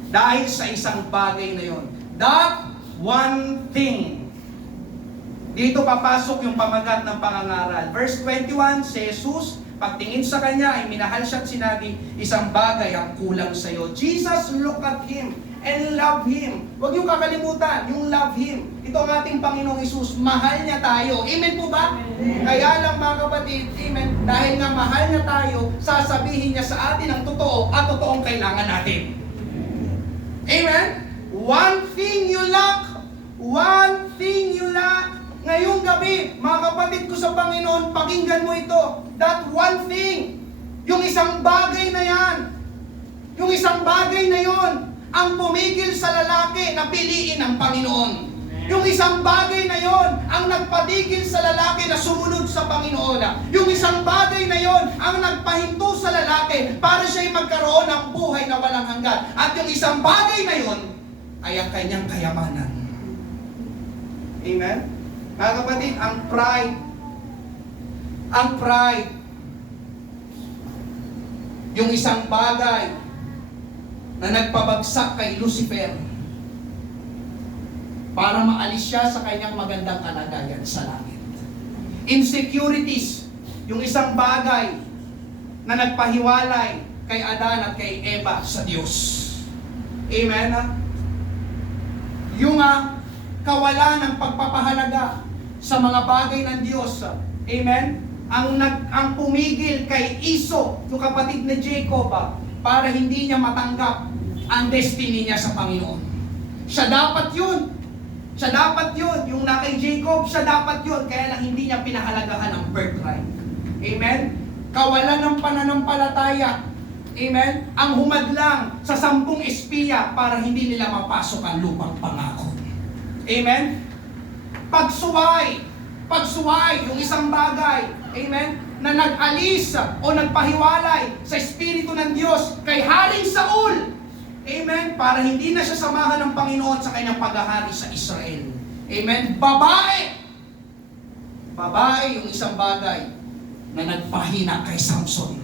Dahil sa isang bagay na yun. That one thing. Dito papasok yung pamagat ng pangangaral. Verse 21, si Jesus, pagtingin sa kanya ay minahal siya at sinabi, isang bagay ang kulang sa iyo. Jesus look at him and love him. Huwag yung kakalimutan, yung love him. Ito ang ating Panginoong Hesus, mahal niya tayo. Amen po ba? Amen. Kaya lang mga kapatid, amen, dahil nga mahal niya tayo, sasabihin niya sa atin ang totoo at totoong kailangan natin. Amen? One thing you lack, one thing you lack. Ngayong gabi, mga kapatid ko sa Panginoon, pakinggan mo ito. That one thing, yung isang bagay na yan, yung isang bagay na yon, ang pumigil sa lalaki na piliin ang Panginoon. Yung isang bagay na yon, ang nagpatigil sa lalaki na sumunod sa Panginoon. Yung isang bagay na yon, ang nagpahinto sa lalaki para siya'y magkaroon ng buhay na walang hanggan. At yung isang bagay na yon, ay ang kanyang kayamanan. Amen? Mga kapatid, ang pride, yung isang bagay na nagpabagsak kay Lucifer para maalis siya sa kanyang magandang kalagayan sa langit. Insecurities, yung isang bagay na nagpahiwalay kay Adan at kay Eva sa Diyos. Amen? Yung kawalan ng pagpapahalaga sa mga bagay ng Diyos. Amen? Ang pumigil kay Iso, yung kapatid ni Jacob, para hindi niya matanggap ang destiny niya sa Panginoon. Siya dapat yun. Siya dapat yun. Yung na kay Jacob, siya dapat yun. Kaya lang hindi niya pinahalagahan ang birthright. Amen? Kawalan ng pananampalataya. Amen? Ang humadlang sa 10 espiya para hindi nila mapasok ang lupang pangako. Amen? Pagsuway, yung isang bagay, amen, na nag-alis o nagpahiwalay sa Espiritu ng Diyos kay Haring Saul, amen, para hindi na siya samahan ng Panginoon sa kanyang paghahari sa Israel. Amen? Babae yung isang bagay na nagpahina kay Samson.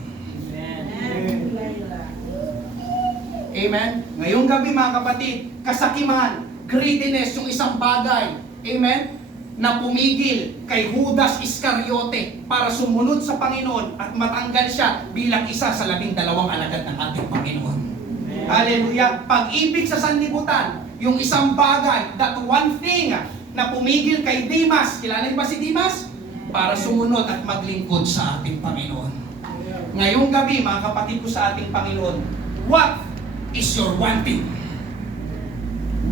Amen? Ngayong gabi mga kapatid, kasakiman, greediness, yung isang bagay, amen, na pumigil kay Judas Iscariote para sumunod sa Panginoon at matanggal siya bilang isa sa 12 alagad ng ating Panginoon. Amen. Hallelujah! Pag-ibig sa sanlibutan, yung isang bagay, that one thing na pumigil kay Dimas, kilala niyo ba si Dimas? Para sumunod at maglingkod sa ating Panginoon. Ngayong gabi, mga kapatid ko sa ating Panginoon, what is your one thing?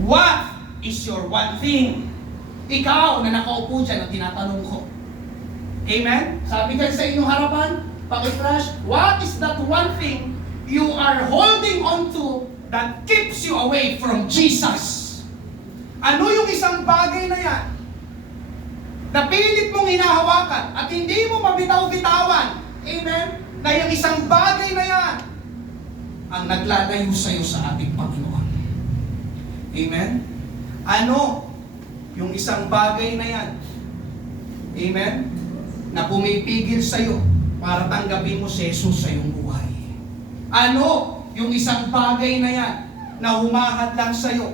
What is your one thing? Ikaw na nakaupo dyan ang tinatanong ko. Amen? Sabi ka sa inyong harapan, pakiflash, what is that one thing you are holding on to that keeps you away from Jesus? Ano yung isang bagay na yan? Na pilit mong hinahawakan at hindi mo mabitaw-bitawan. Amen? Na yung isang bagay na yan ang naglalayo sa iyo sa ating Panginoon. Amen? Ano yung isang bagay na yan? Amen? Na pumipigil sa iyo para tanggapin mo si Jesus sa iyong buhay. Ano yung isang bagay na yan na humahad lang sa iyo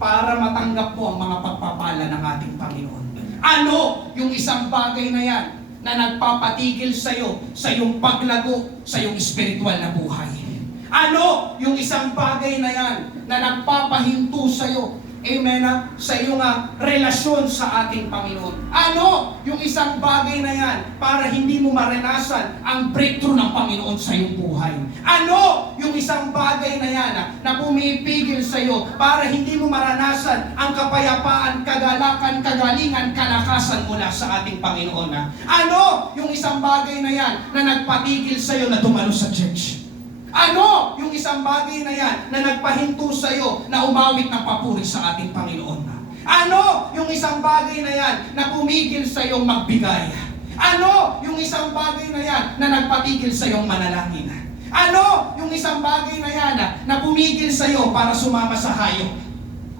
para matanggap mo ang mga pagpapala ng ating Panginoon? Ano yung isang bagay na yan na nagpapatigil sa iyo sa iyong paglago sa iyong spiritual na buhay? Ano yung isang bagay na yan na nagpapahinto sa iyo, amen, sa iyong relasyon sa ating Panginoon? Ano yung isang bagay na yan para hindi mo maranasan ang breakthrough ng Panginoon sa iyong buhay? Ano yung isang bagay na yan na pumipigil sa iyo para hindi mo maranasan ang kapayapaan, kagalakan, kagalingan, kalakasan mula sa ating Panginoon? Ano yung isang bagay na yan na nagpatigil sa iyo na dumalo sa church? Ano yung isang bagay na yan na nagpahinto sa iyo na umawit ng papuri sa ating Panginoon? Ano yung isang bagay na yan na pumigil sa iyong magbigay? Ano yung isang bagay na yan na nagpatigil sa iyong manalangin? Ano yung isang bagay na yan na pumigil sa iyo para sumama sa hayop?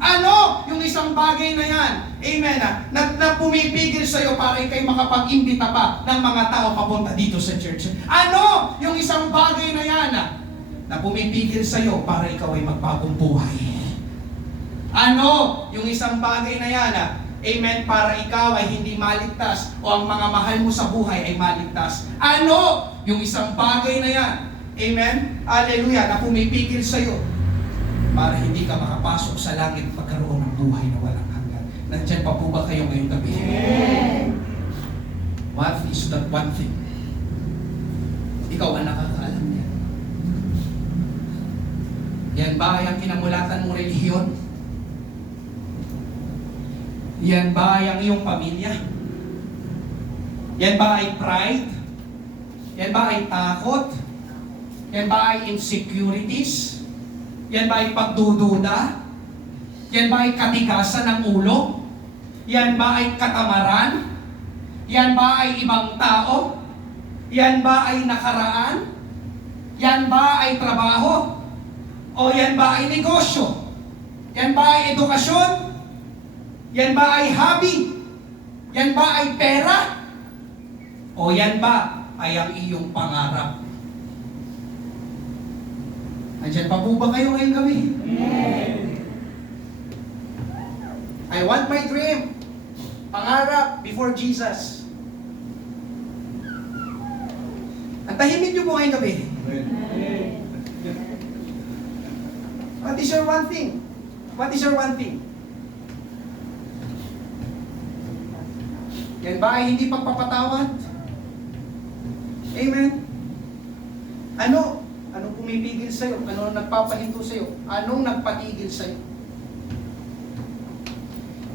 Ano yung isang bagay na yan, amen, na pumipigil sa iyo para ikay makapag-imbita pa ng mga tao papunta dito sa church? Ano yung isang bagay na yan na pumipigil sa iyo para ikaw ay magbagong buhay? Ano yung isang bagay na yan, amen, para ikaw ay hindi maligtas o ang mga mahal mo sa buhay ay maligtas? Ano yung isang bagay na yan, amen, hallelujah, na pumipigil sa iyo para hindi ka makapasok sa langit pagkaroon ng buhay na walang hanggan? Nandiyan pa po ba kayo ngayong gabi? What is that one thing? Ikaw ang nakakaalam niya. Yan ba ay ang kinamulatan mong relihiyon? Yan ba ay ang iyong pamilya? Yan ba ay pride? Yan ba ay takot? Yan ba ay insecurities? Yan ba ay pagdududa? Yan ba ay katigasan ng ulo? Yan ba ay katamaran? Yan ba ay ibang tao? Yan ba ay nakaraan? Yan ba ay trabaho? O yan ba ay negosyo? Yan ba ay edukasyon? Yan ba ay hobby? Yan ba ay pera? O yan ba ay ang iyong pangarap? Andiyan pa po ba kayo ngayong gabi? I want my dream. Pangarap before Jesus. Ang tahimik niyo po ngayong gabi. What is your one thing? What is your one thing? Yan ba ay hindi pagpapatawad? Amen? Ano? Anong pumipigil sa'yo? Anong nagpapahinto sa'yo? Anong nagpatigil sa'yo?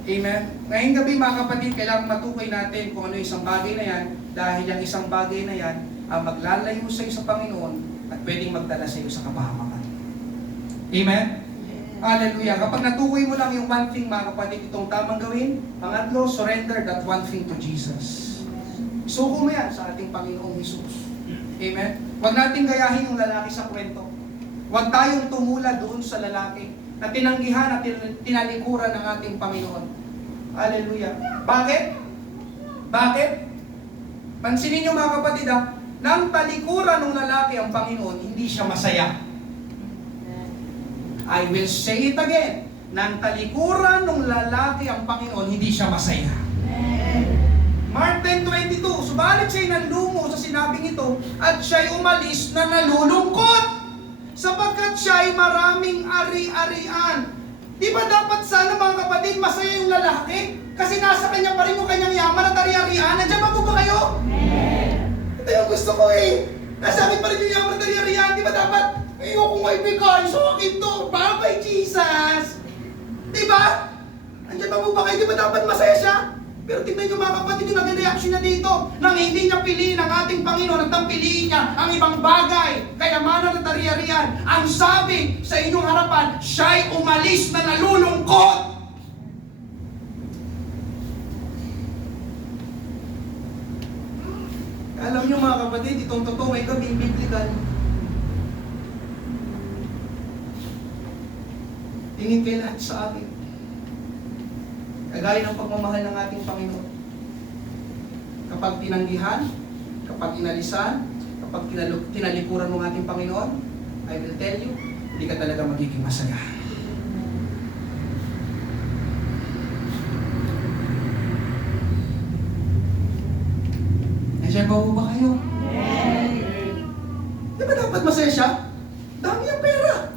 Amen? Ngayong gabi mga kapatid, kailangan matukoy natin kung ano yung isang bagay na yan, dahil yung isang bagay na yan ang maglalayo sa'yo sa Panginoon at pwedeng magdala sa'yo sa kapahamakan. Amen? Hallelujah. Kapag natukoy mo lang yung one thing mga kapatid, itong tamang gawin, pangatlo, surrender that one thing to Jesus. Isuko mo yan sa ating Panginoong Jesus. Amen? Huwag nating gayahin yung lalaki sa kwento. Huwag tayong tumula doon sa lalaki na tinanggihan at tinalikuran ng ating Panginoon. Hallelujah. Bakit? Bakit? Pansinin nyo mga kapatid nang talikuran ng lalaki ang Panginoon, hindi siya masaya. I will say it again. Nang talikuran ng lalaki ang Panginoon, hindi siya masaya. Mark 10:22, subalit siya'y nanlungo sa sinabing ito at siya'y umalis na nalulungkot sapagkat siya'y maraming ari-arian. Di ba dapat sana mga kapatid masaya yung lalaki? Kasi nasa kanya pa rin yung kanyang yaman at ari-arian. Nandiyan ba po ba kayo? Ito yung gusto ko Nasa akin pa rin yung yaman at ari-arian. Di ba dapat ayokong maibigay sa akin to? Babay Jesus! Di ba? Nandiyan ba po ba kayo? Di ba dapat masaya siya? Pero tingnan nyo mga kapatid, yung naging reaction niya dito, nang hindi niya piliin ang ating Panginoon at nang piliin niya ang ibang bagay, kayamanan at ari-arian, ang sabi sa inyong harapan, siya'y umalis na nalulungkot. Alam nyo mga kapatid, itong totoo ay gabing biblical. Tingin kayo lahat sa akin. Kagaya ng pagmamahal ng ating Panginoon. Kapag tinanggihan, kapag inalisan, kapag tinalikuran ng ating Panginoon, I will tell you, hindi ka talaga magiging masaya. Nasya ba ba kayo? Di ba dapat masaya siya? Dami ang pera.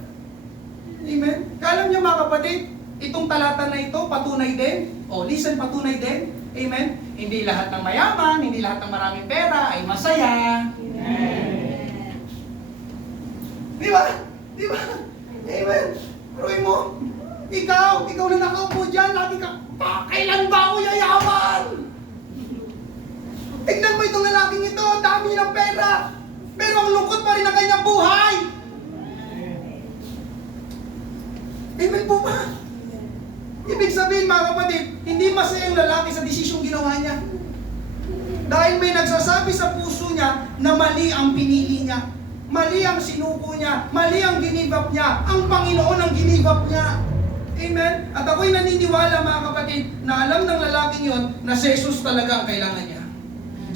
Amen? Kaya alam niyo mga kapatid, itong talata na ito, patunay din. Listen, patunay din. Amen? Hindi lahat ng mayaman, hindi lahat ng maraming pera ay masaya. Amen. Di ba? Di ba? Amen? Pruin mo, ikaw na nakaupo dyan, lagi ka, kailan ba ako yayaman? Tignan mo itong lalaking ito, dami ng pera. Pero ang lungkot pa rin ang kanyang buhay. Amen po ba? Ibig sabihin mga kapatid, hindi masaya yung lalaki sa desisyong ginawa niya. Dahil may nagsasabi sa puso niya na mali ang pinili niya. Mali ang sinuko niya. Mali ang ginibap niya. Ang Panginoon ang ginibap niya. Amen? At ako'y naniniwala mga kapatid na alam ng lalaking yon na si Jesus talaga ang kailangan niya.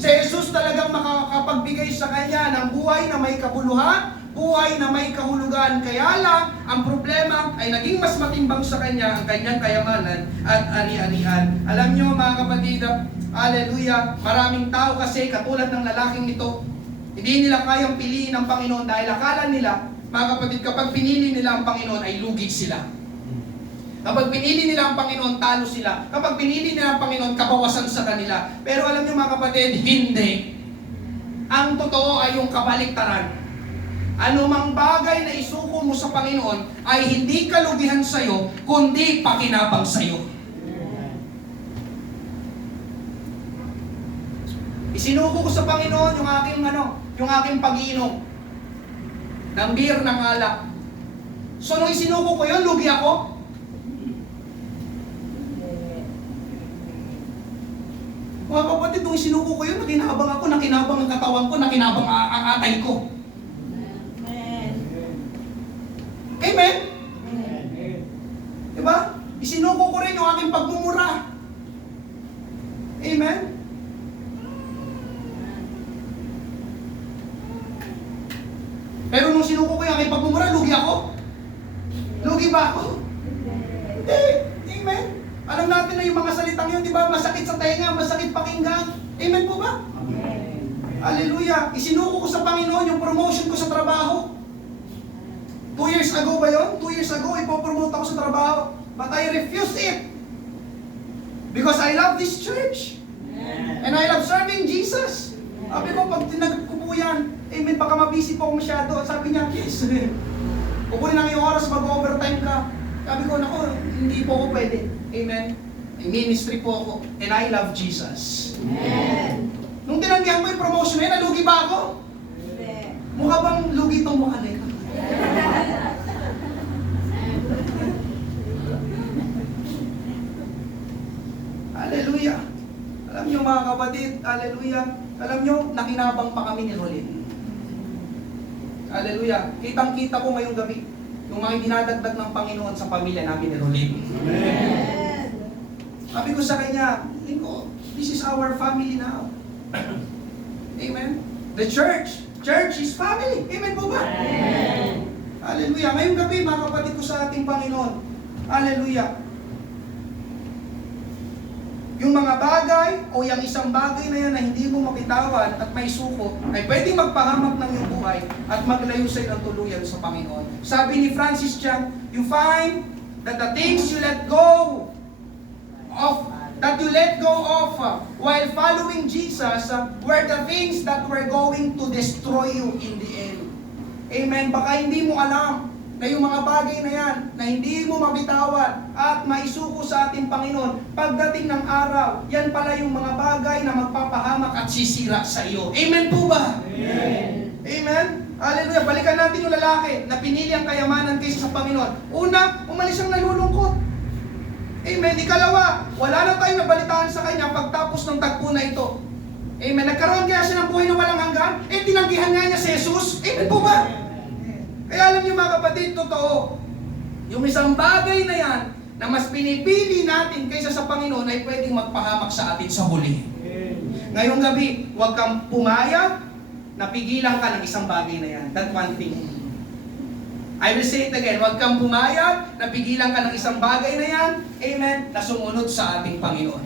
Si Jesus talagang makakapagbigay sa kanya ng buhay na may kabuluhan, buhay na may kahulugan. Kaya lang, ang problema ay naging mas matimbang sa kanya ang kanyang kayamanan at ani-anian. Alam nyo mga kapatid, hallelujah, maraming tao kasi katulad ng lalaking ito, hindi nila kayang piliin ang Panginoon dahil akala nila, mga kapatid, kapag pinili nila ang Panginoon ay lugi sila. Kapag pinili nila ang Panginoon, talo sila. Kapag pinili nila ang Panginoon, kabawasan sa kanila. Pero alam nyo mga kapatid, hindi. Ang totoo ay yung kabaliktaran. Anumang bagay na isuko mo sa Panginoon ay hindi kalugihan sa'yo, kundi pakinabang sa'yo. Isinuko ko sa Panginoon yung aking pag-iinom ng beer, ng alak. So nung isinuko ko yun, lugi ako? Mga kapatid, nung isinuko ko yun, nakinabang ako, nakinabang ang katawan ko, nakinabang ang atay ko. Amen? Diba? Isinuko ko rin yung aking pagmumura. Amen? Pero nung sinuko ko yung aking pagmumura, lugi ako? Lugi ba ako? Hindi. Amen? Alam natin na yung mga salitang yun, di ba? Masakit sa tenga, masakit pakinggan. Amen po ba? Hallelujah. Isinuko ko sa Panginoon yung promotion ko sa trabaho. 2 years ago ba yun? 2 years ago, ipopromote ako sa trabaho. But I refused it. Because I love this church. And I love serving Jesus. Sabi ko, pag tinagap ko po yan, amen, baka mabisi po ako masyado. At sabi niya, yes. Kukunin lang yung oras, mag-overtime ka. Sabi ko, naku, hindi po ako pwede. Amen. May ministry po ako. And I love Jesus. Amen. Nung tinanggihan mo yung promotion na yun, nalugi ba ako? Mukha bang lugi itong mukha na ito? Hallelujah. Alam niyo mga kapatid, hallelujah. Alam niyo, nakinabang pa kami ni Rolin. Hallelujah. Kitang-kita ko ngayong gabi yung mga dinadagdag ng Panginoon sa pamilya namin ni Rolin. Amen. Sabi ko sa kanya, this is our family now. Amen? The church is family. Amen po ba? Amen. Hallelujah. Ngayong gabi, mga kapatid ko sa ating Panginoon. Hallelujah. Yung mga bagay o yung isang bagay na yan na hindi mo makitawan at may suko ay pwedeng magpahamak ng iyong buhay at maglayo sa'yo ng tuluyan sa Panginoon. Sabi ni Francis Chan, you find that the things you let go of while following Jesus were the things that were going to destroy you in the end. Amen. Baka hindi mo alam na yung mga bagay na yan, na hindi mo mabitawan at maisuko sa ating Panginoon, pagdating ng araw, yan pala yung mga bagay na magpapahamak at sisira sa iyo. Amen po ba? Amen. Amen? Hallelujah. Balikan natin yung lalaki na pinili ang kayamanan kaysa sa Panginoon. Una, umalis ang nalulungkot. Amen. Ikalawa, wala na tayong nabalitaan sa kanya pagtapos ng tagpo na ito. Amen. Nagkaroon kaya siya ng buhay na walang hanggan? Tinanggihan nga niya si Jesus. Amen po ba? Kaya alam niyo mga kapatid, totoo. Yung isang bagay na yan, na mas pinipili natin kaysa sa Panginoon ay pwedeng magpahamak sa atin sa huli. Ngayong gabi, huwag kang pumayag, napigilan ka ng isang bagay na yan. That one thing. I will say it again, huwag kang pumayag, napigilan ka ng isang bagay na yan, amen, na sumunod sa ating Panginoon.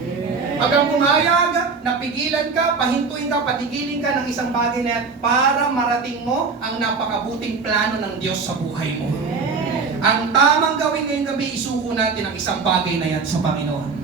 Huwag kang pumayag, napigilan ka, pahintuin ka, patigilin ka ng isang bagay na yan para marating mo ang napakabuting plano ng Diyos sa buhay mo. Ang tamang gawin ngayong gabi, isuko natin ang isang bagay na yan sa Panginoon.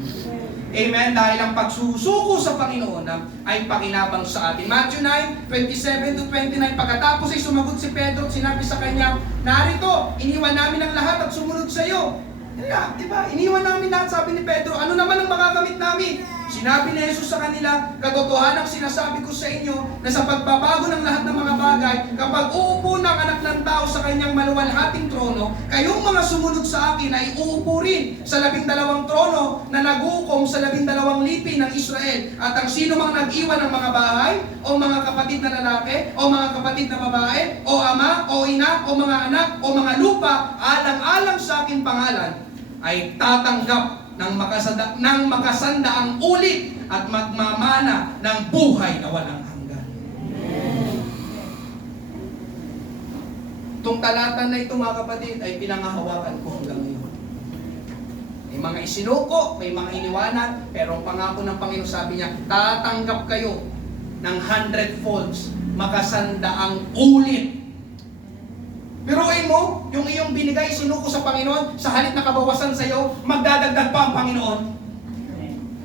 Amen. Dahil ang pagsusuko sa Panginoon ay pakinabang sa atin. Matthew 9:27-29. Pagkatapos ay sumagot si Pedro at sinabi sa kanya, narito, iniwan namin ang lahat at sumunod sa iyo. Yeah, diba? Iniwan namin lahat, sabi ni Pedro. Ano naman ang makakamit namin? Sinabi ni Jesus sa kanila, katotohanan ang sinasabi ko sa inyo na sa pagbabago ng lahat ng mga bagay, kapag uupo ng anak ng tao sa kanyang maluwalhating trono, kayong mga sumunod sa akin ay uupo rin sa 12 trono na nagukom sa 12 lipi ng Israel. At ang sino mang nag-iwan ng mga bahay, o mga kapatid na lalaki, o mga kapatid na babae, o ama, o ina, o mga anak, o mga lupa, alang-alang sa aking pangalan, ay tatanggap ng makasandaang ulit at magmamana ng buhay na walang hanggan. Itong talata na ito mga kapatid ay pinangahawakan ko hanggang ngayon. May mga isinuko, may mga iniwanan, pero ang pangako ng Panginoon sabi niya, tatanggap kayo ng 100-folds, makasandaang ulit. Biruin mo, yung iyong binigay, sinuko sa Panginoon, sa halip na kabawasan sa iyo, magdadagdag pa ang Panginoon.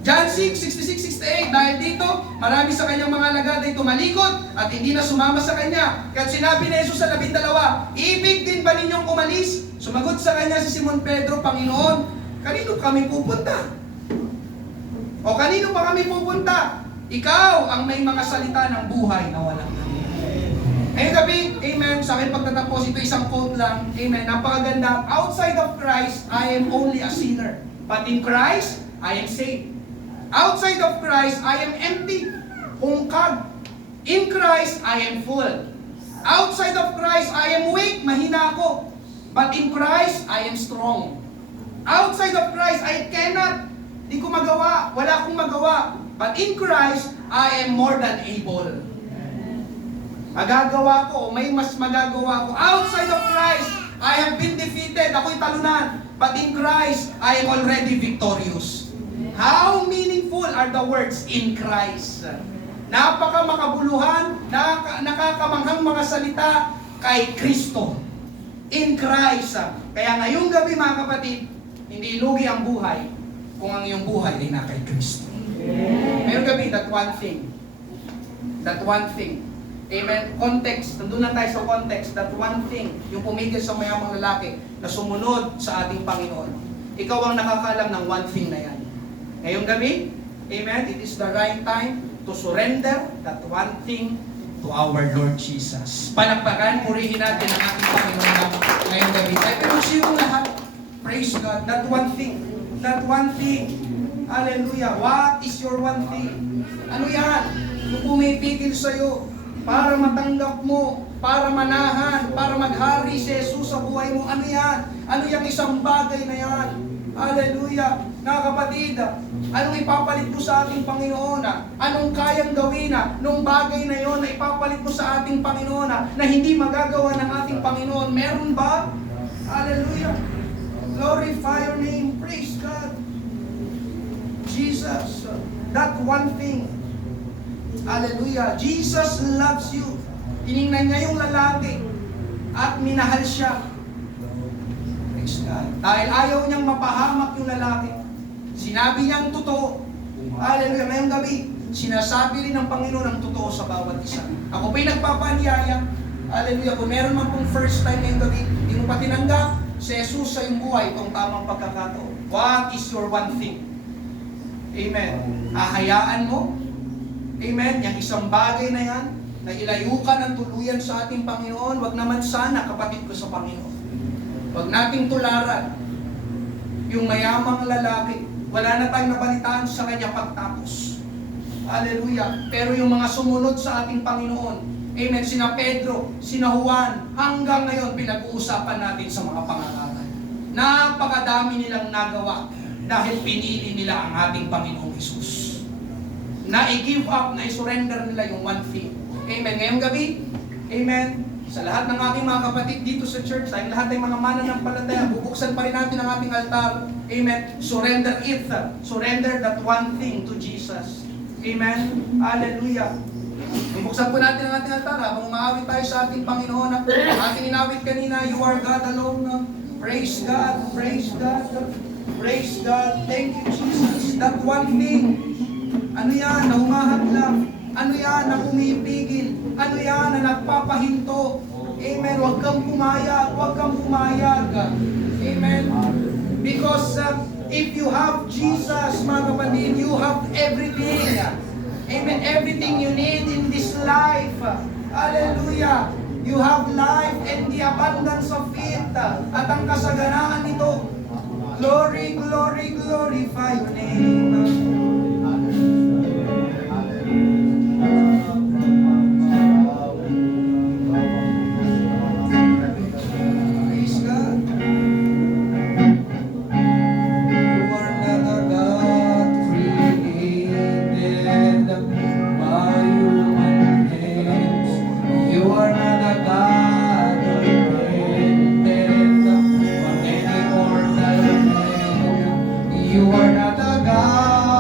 John 6:66-68, dahil dito, marami sa kanyang mga alagad ay tumalikod at hindi na sumama sa kanya. Kaya sinabi ni Jesus sa 12, ibig din ba ninyong umalis? Sumagot sa kanya si Simon Pedro, Panginoon, kanino kami pupunta? O kanino pa kami pupunta? Ikaw ang may mga salita ng buhay na walang hanggan. Ngayong gabi, amen, sa akin pagtatapos, ito isang quote lang, amen, napakaganda. Outside of Christ, I am only a sinner. But in Christ, I am saved. Outside of Christ, I am empty, hungkag. In Christ, I am full. Outside of Christ, I am weak, mahina ako. But in Christ, I am strong. Outside of Christ, I cannot. Di ko magawa, wala akong magawa. But in Christ, I am more than able. Magagawa ko, may mas magagawa ko. Outside of Christ, I have been defeated. Ako'y talunan. But in Christ, I am already victorious. How meaningful are the words in Christ? Napaka makabuluhan, nakakamanghang mga salita kay Kristo. In Christ. Kaya ngayong gabi mga kapatid, hindi lugi ang buhay kung ang iyong buhay ay na kay Kristo. Ngayong gabi, that one thing. That one thing. Amen. Context. Nandun na tayo sa context. That one thing, yung pumigil sa mayamang lalaki na sumunod sa ating Panginoon. Ikaw ang nakakalam ng one thing na yan. Ngayong gabi, amen, it is the right time to surrender that one thing to our Lord Jesus. Palakpakan, purihin natin ang ating Panginoon ngayong gabi. Tayo pero lahat. Praise God. That one thing. That one thing. Hallelujah. What is your one thing? Ano yan? Yung pumipigil sa'yo para matanggap mo, para manahan, para maghari si Jesus sa buhay mo. Ano yan? Ano yung isang bagay na yan? Hallelujah! Mga kapatid, anong ipapalit mo sa ating Panginoon? Anong kayang gawin nung bagay na yon na ipapalit mo sa ating Panginoon na hindi magagawa ng ating Panginoon? Meron ba? Hallelujah! Glorify your name. Praise God. Jesus, that one thing. Hallelujah. Jesus loves you. Tiningnan niya yung lalaki at minahal siya. Praise God. Dahil ayaw niyang mapahamak yung lalaki. Sinabi niyang totoo. Hallelujah. Ngayong gabi, sinasabi rin ng Panginoon ang totoo sa bawat isa. Ako pa'y nagpapanyaya. Hallelujah. Kung meron man pong first time ngayong gabi, hindi mo pa tinanggap si Jesus sa iyong buhay, itong tamang pagkakataon. What is your one thing? Amen. Hahayaan mo? Amen. Yung isang bagay na yan, na ilayo ka ng tuluyan sa ating Panginoon, wag naman sana, kapatid ko sa Panginoon. Wag nating tularan yung mayamang lalaki. Wala na tayong nabalitaan sa kanya pagtapos. Hallelujah. Pero yung mga sumunod sa ating Panginoon, amen, sina Pedro, sina Juan, hanggang ngayon pinag-uusapan natin sa mga pangaral. Napakadami nilang nagawa dahil pinili nila ang ating Panginoong Hesus. Na i-give up, na i-surrender nila yung one thing. Amen. Ngayong gabi, amen, sa lahat ng aking mga kapatid dito sa church, tayong lahat ay mga mananampalataya, bubuksan pa rin natin ang ating altar. Amen. Surrender it. Surrender that one thing to Jesus. Amen. Hallelujah. Bubuksan po natin ang ating altar habang umaawit tayo sa ating Panginoon. Ang ating inawit kanina, you are God alone. Praise God. Praise God. Praise God. Thank you, Jesus. That one thing. Ano yan? Na humahadlang. Ano yan? Na pumipigil. Ano yan? Na nagpapahinto. Amen. Huwag kang pumayag. Huwag kang pumayag. Amen. Because if you have Jesus, mga kapatid, you have everything. Amen. Everything you need in this life. Hallelujah. You have life and the abundance of it. At ang kasaganaan nito. Glory, glory, glorify your name. Praise God. You are not a God created by human hands. You are not a God invented on any mortal man. You are not a God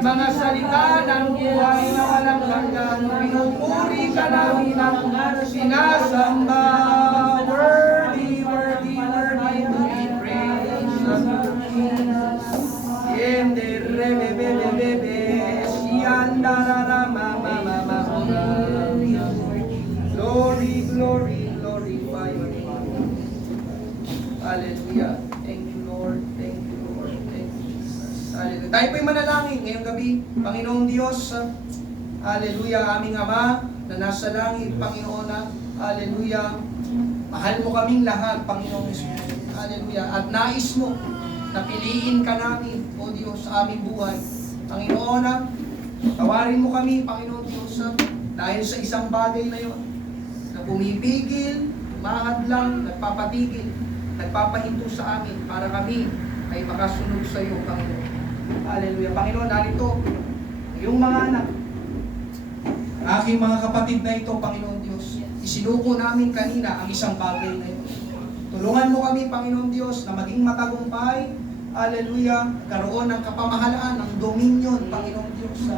mga salita ng buhay na walang hanggan. Pinupuri ka namin ang sinasamba. Worthy, worthy, worthy to be praised. Yende rebebebebebe, siyandarara mama mama. Glory, glory, glorify your name. Hallelujah. Thank you, Lord. Thank you, Lord. Thank you, Jesus. Hallelujah. Tayo po'y manalangin ngayong gabi. Panginoong Diyos, hallelujah, aming Ama na nasa langit, Panginoon na, hallelujah, mahal mo kaming lahat, Panginoong Jesus. Hallelujah. At nais mo na piliin ka namin, O Diyos, sa aming buhay. Panginoon na, tawarin mo kami, Panginoon Diyos, dahil sa isang bagay na yon na pumipigil, umahadlang, nagpapatigil, nagpapahinto sa amin para kami ay makasunod sa iyo, Panginoon. Hallelujah. Panginoon, narito, yung mga anak, ang aking mga kapatid na ito, Panginoon Diyos, isinuko namin kanina ang isang bagay na ito. Tulungan mo kami, Panginoon Diyos, na maging matagumpay, hallelujah, karoon ng kapamahalaan, ng dominion, Panginoon Diyos,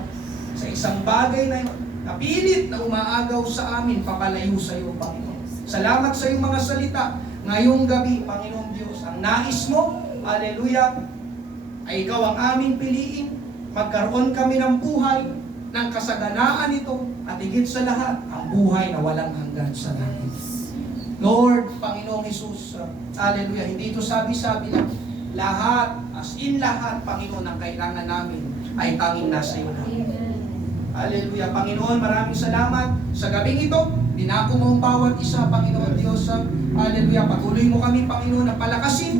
sa isang bagay na ito, na pilit na umaagaw sa amin, papalayo sa iyo, Panginoon. Salamat sa iyong mga salita. Ngayong gabi, Panginoon Diyos, ang nais mo, hallelujah, ay ikaw ang aming piliin. Magkaroon kami ng buhay, ng kasaganaan ito, at higit sa lahat, ang buhay na walang hanggan sa langit. Lord, Panginoong Jesus, hallelujah, hindi ito sabi-sabi lang. Lahat, as in lahat, Panginoon, ang kailangan namin ay tanging nasa iyo na. Hallelujah. Panginoon, maraming salamat sa gabing ito. Dinako mo ang bawat isa, Panginoon Diyos. Hallelujah. Patuloy mo kami, Panginoon, na palakasin.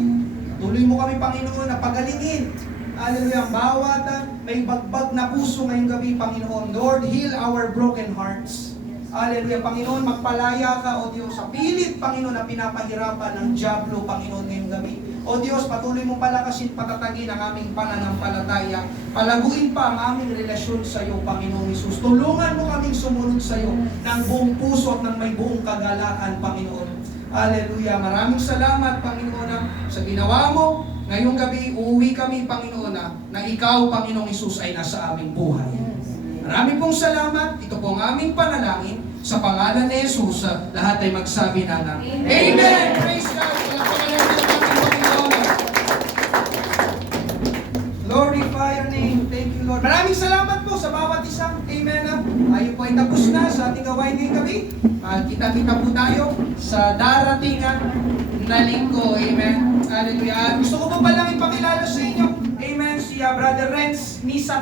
Patuloy mo kami, Panginoon, na pagalingin. Hallelujah. Ang bawat may bagbag na puso ngayong gabi, Panginoon. Lord, heal our broken hearts. Hallelujah. Panginoon, magpalaya ka, O Diyos, sa pilit, Panginoon, na pinapahirapan ng Diablo, Panginoon, ngayong gabi. O Diyos, patuloy mong palakasin, patatagin ang aming pananampalataya. Palaguin pa ang aming relasyon sa iyo, Panginoong Hesus. Tulungan mo kaming sumunod sa iyo ng buong puso at ng may buong kagalakan, Panginoon. Hallelujah. Maraming salamat, Panginoon, sa ginawa mo. Ngayong gabi, uuwi kami, Panginoon, na ikaw, Panginoong Hesus, ay nasa aming buhay. Maraming pong salamat. Ito po ang aming panalangin. Sa pangalan ni Jesus, lahat ay magsabi na ng Amen! Praise God! Palakpakan natin ang ating Panginoon. Glorify your name. Thank you, Lord. Maraming salamat po sa bawat isang. Amen. Tayo po ay tapos na sa ating gawain ngayong gabi. Kita-kita po tayo sa darating na linggo. Amen. Hallelujah. Gusto ko po palang ipakilala sa inyo. Amen. Si Brother Renz Misa.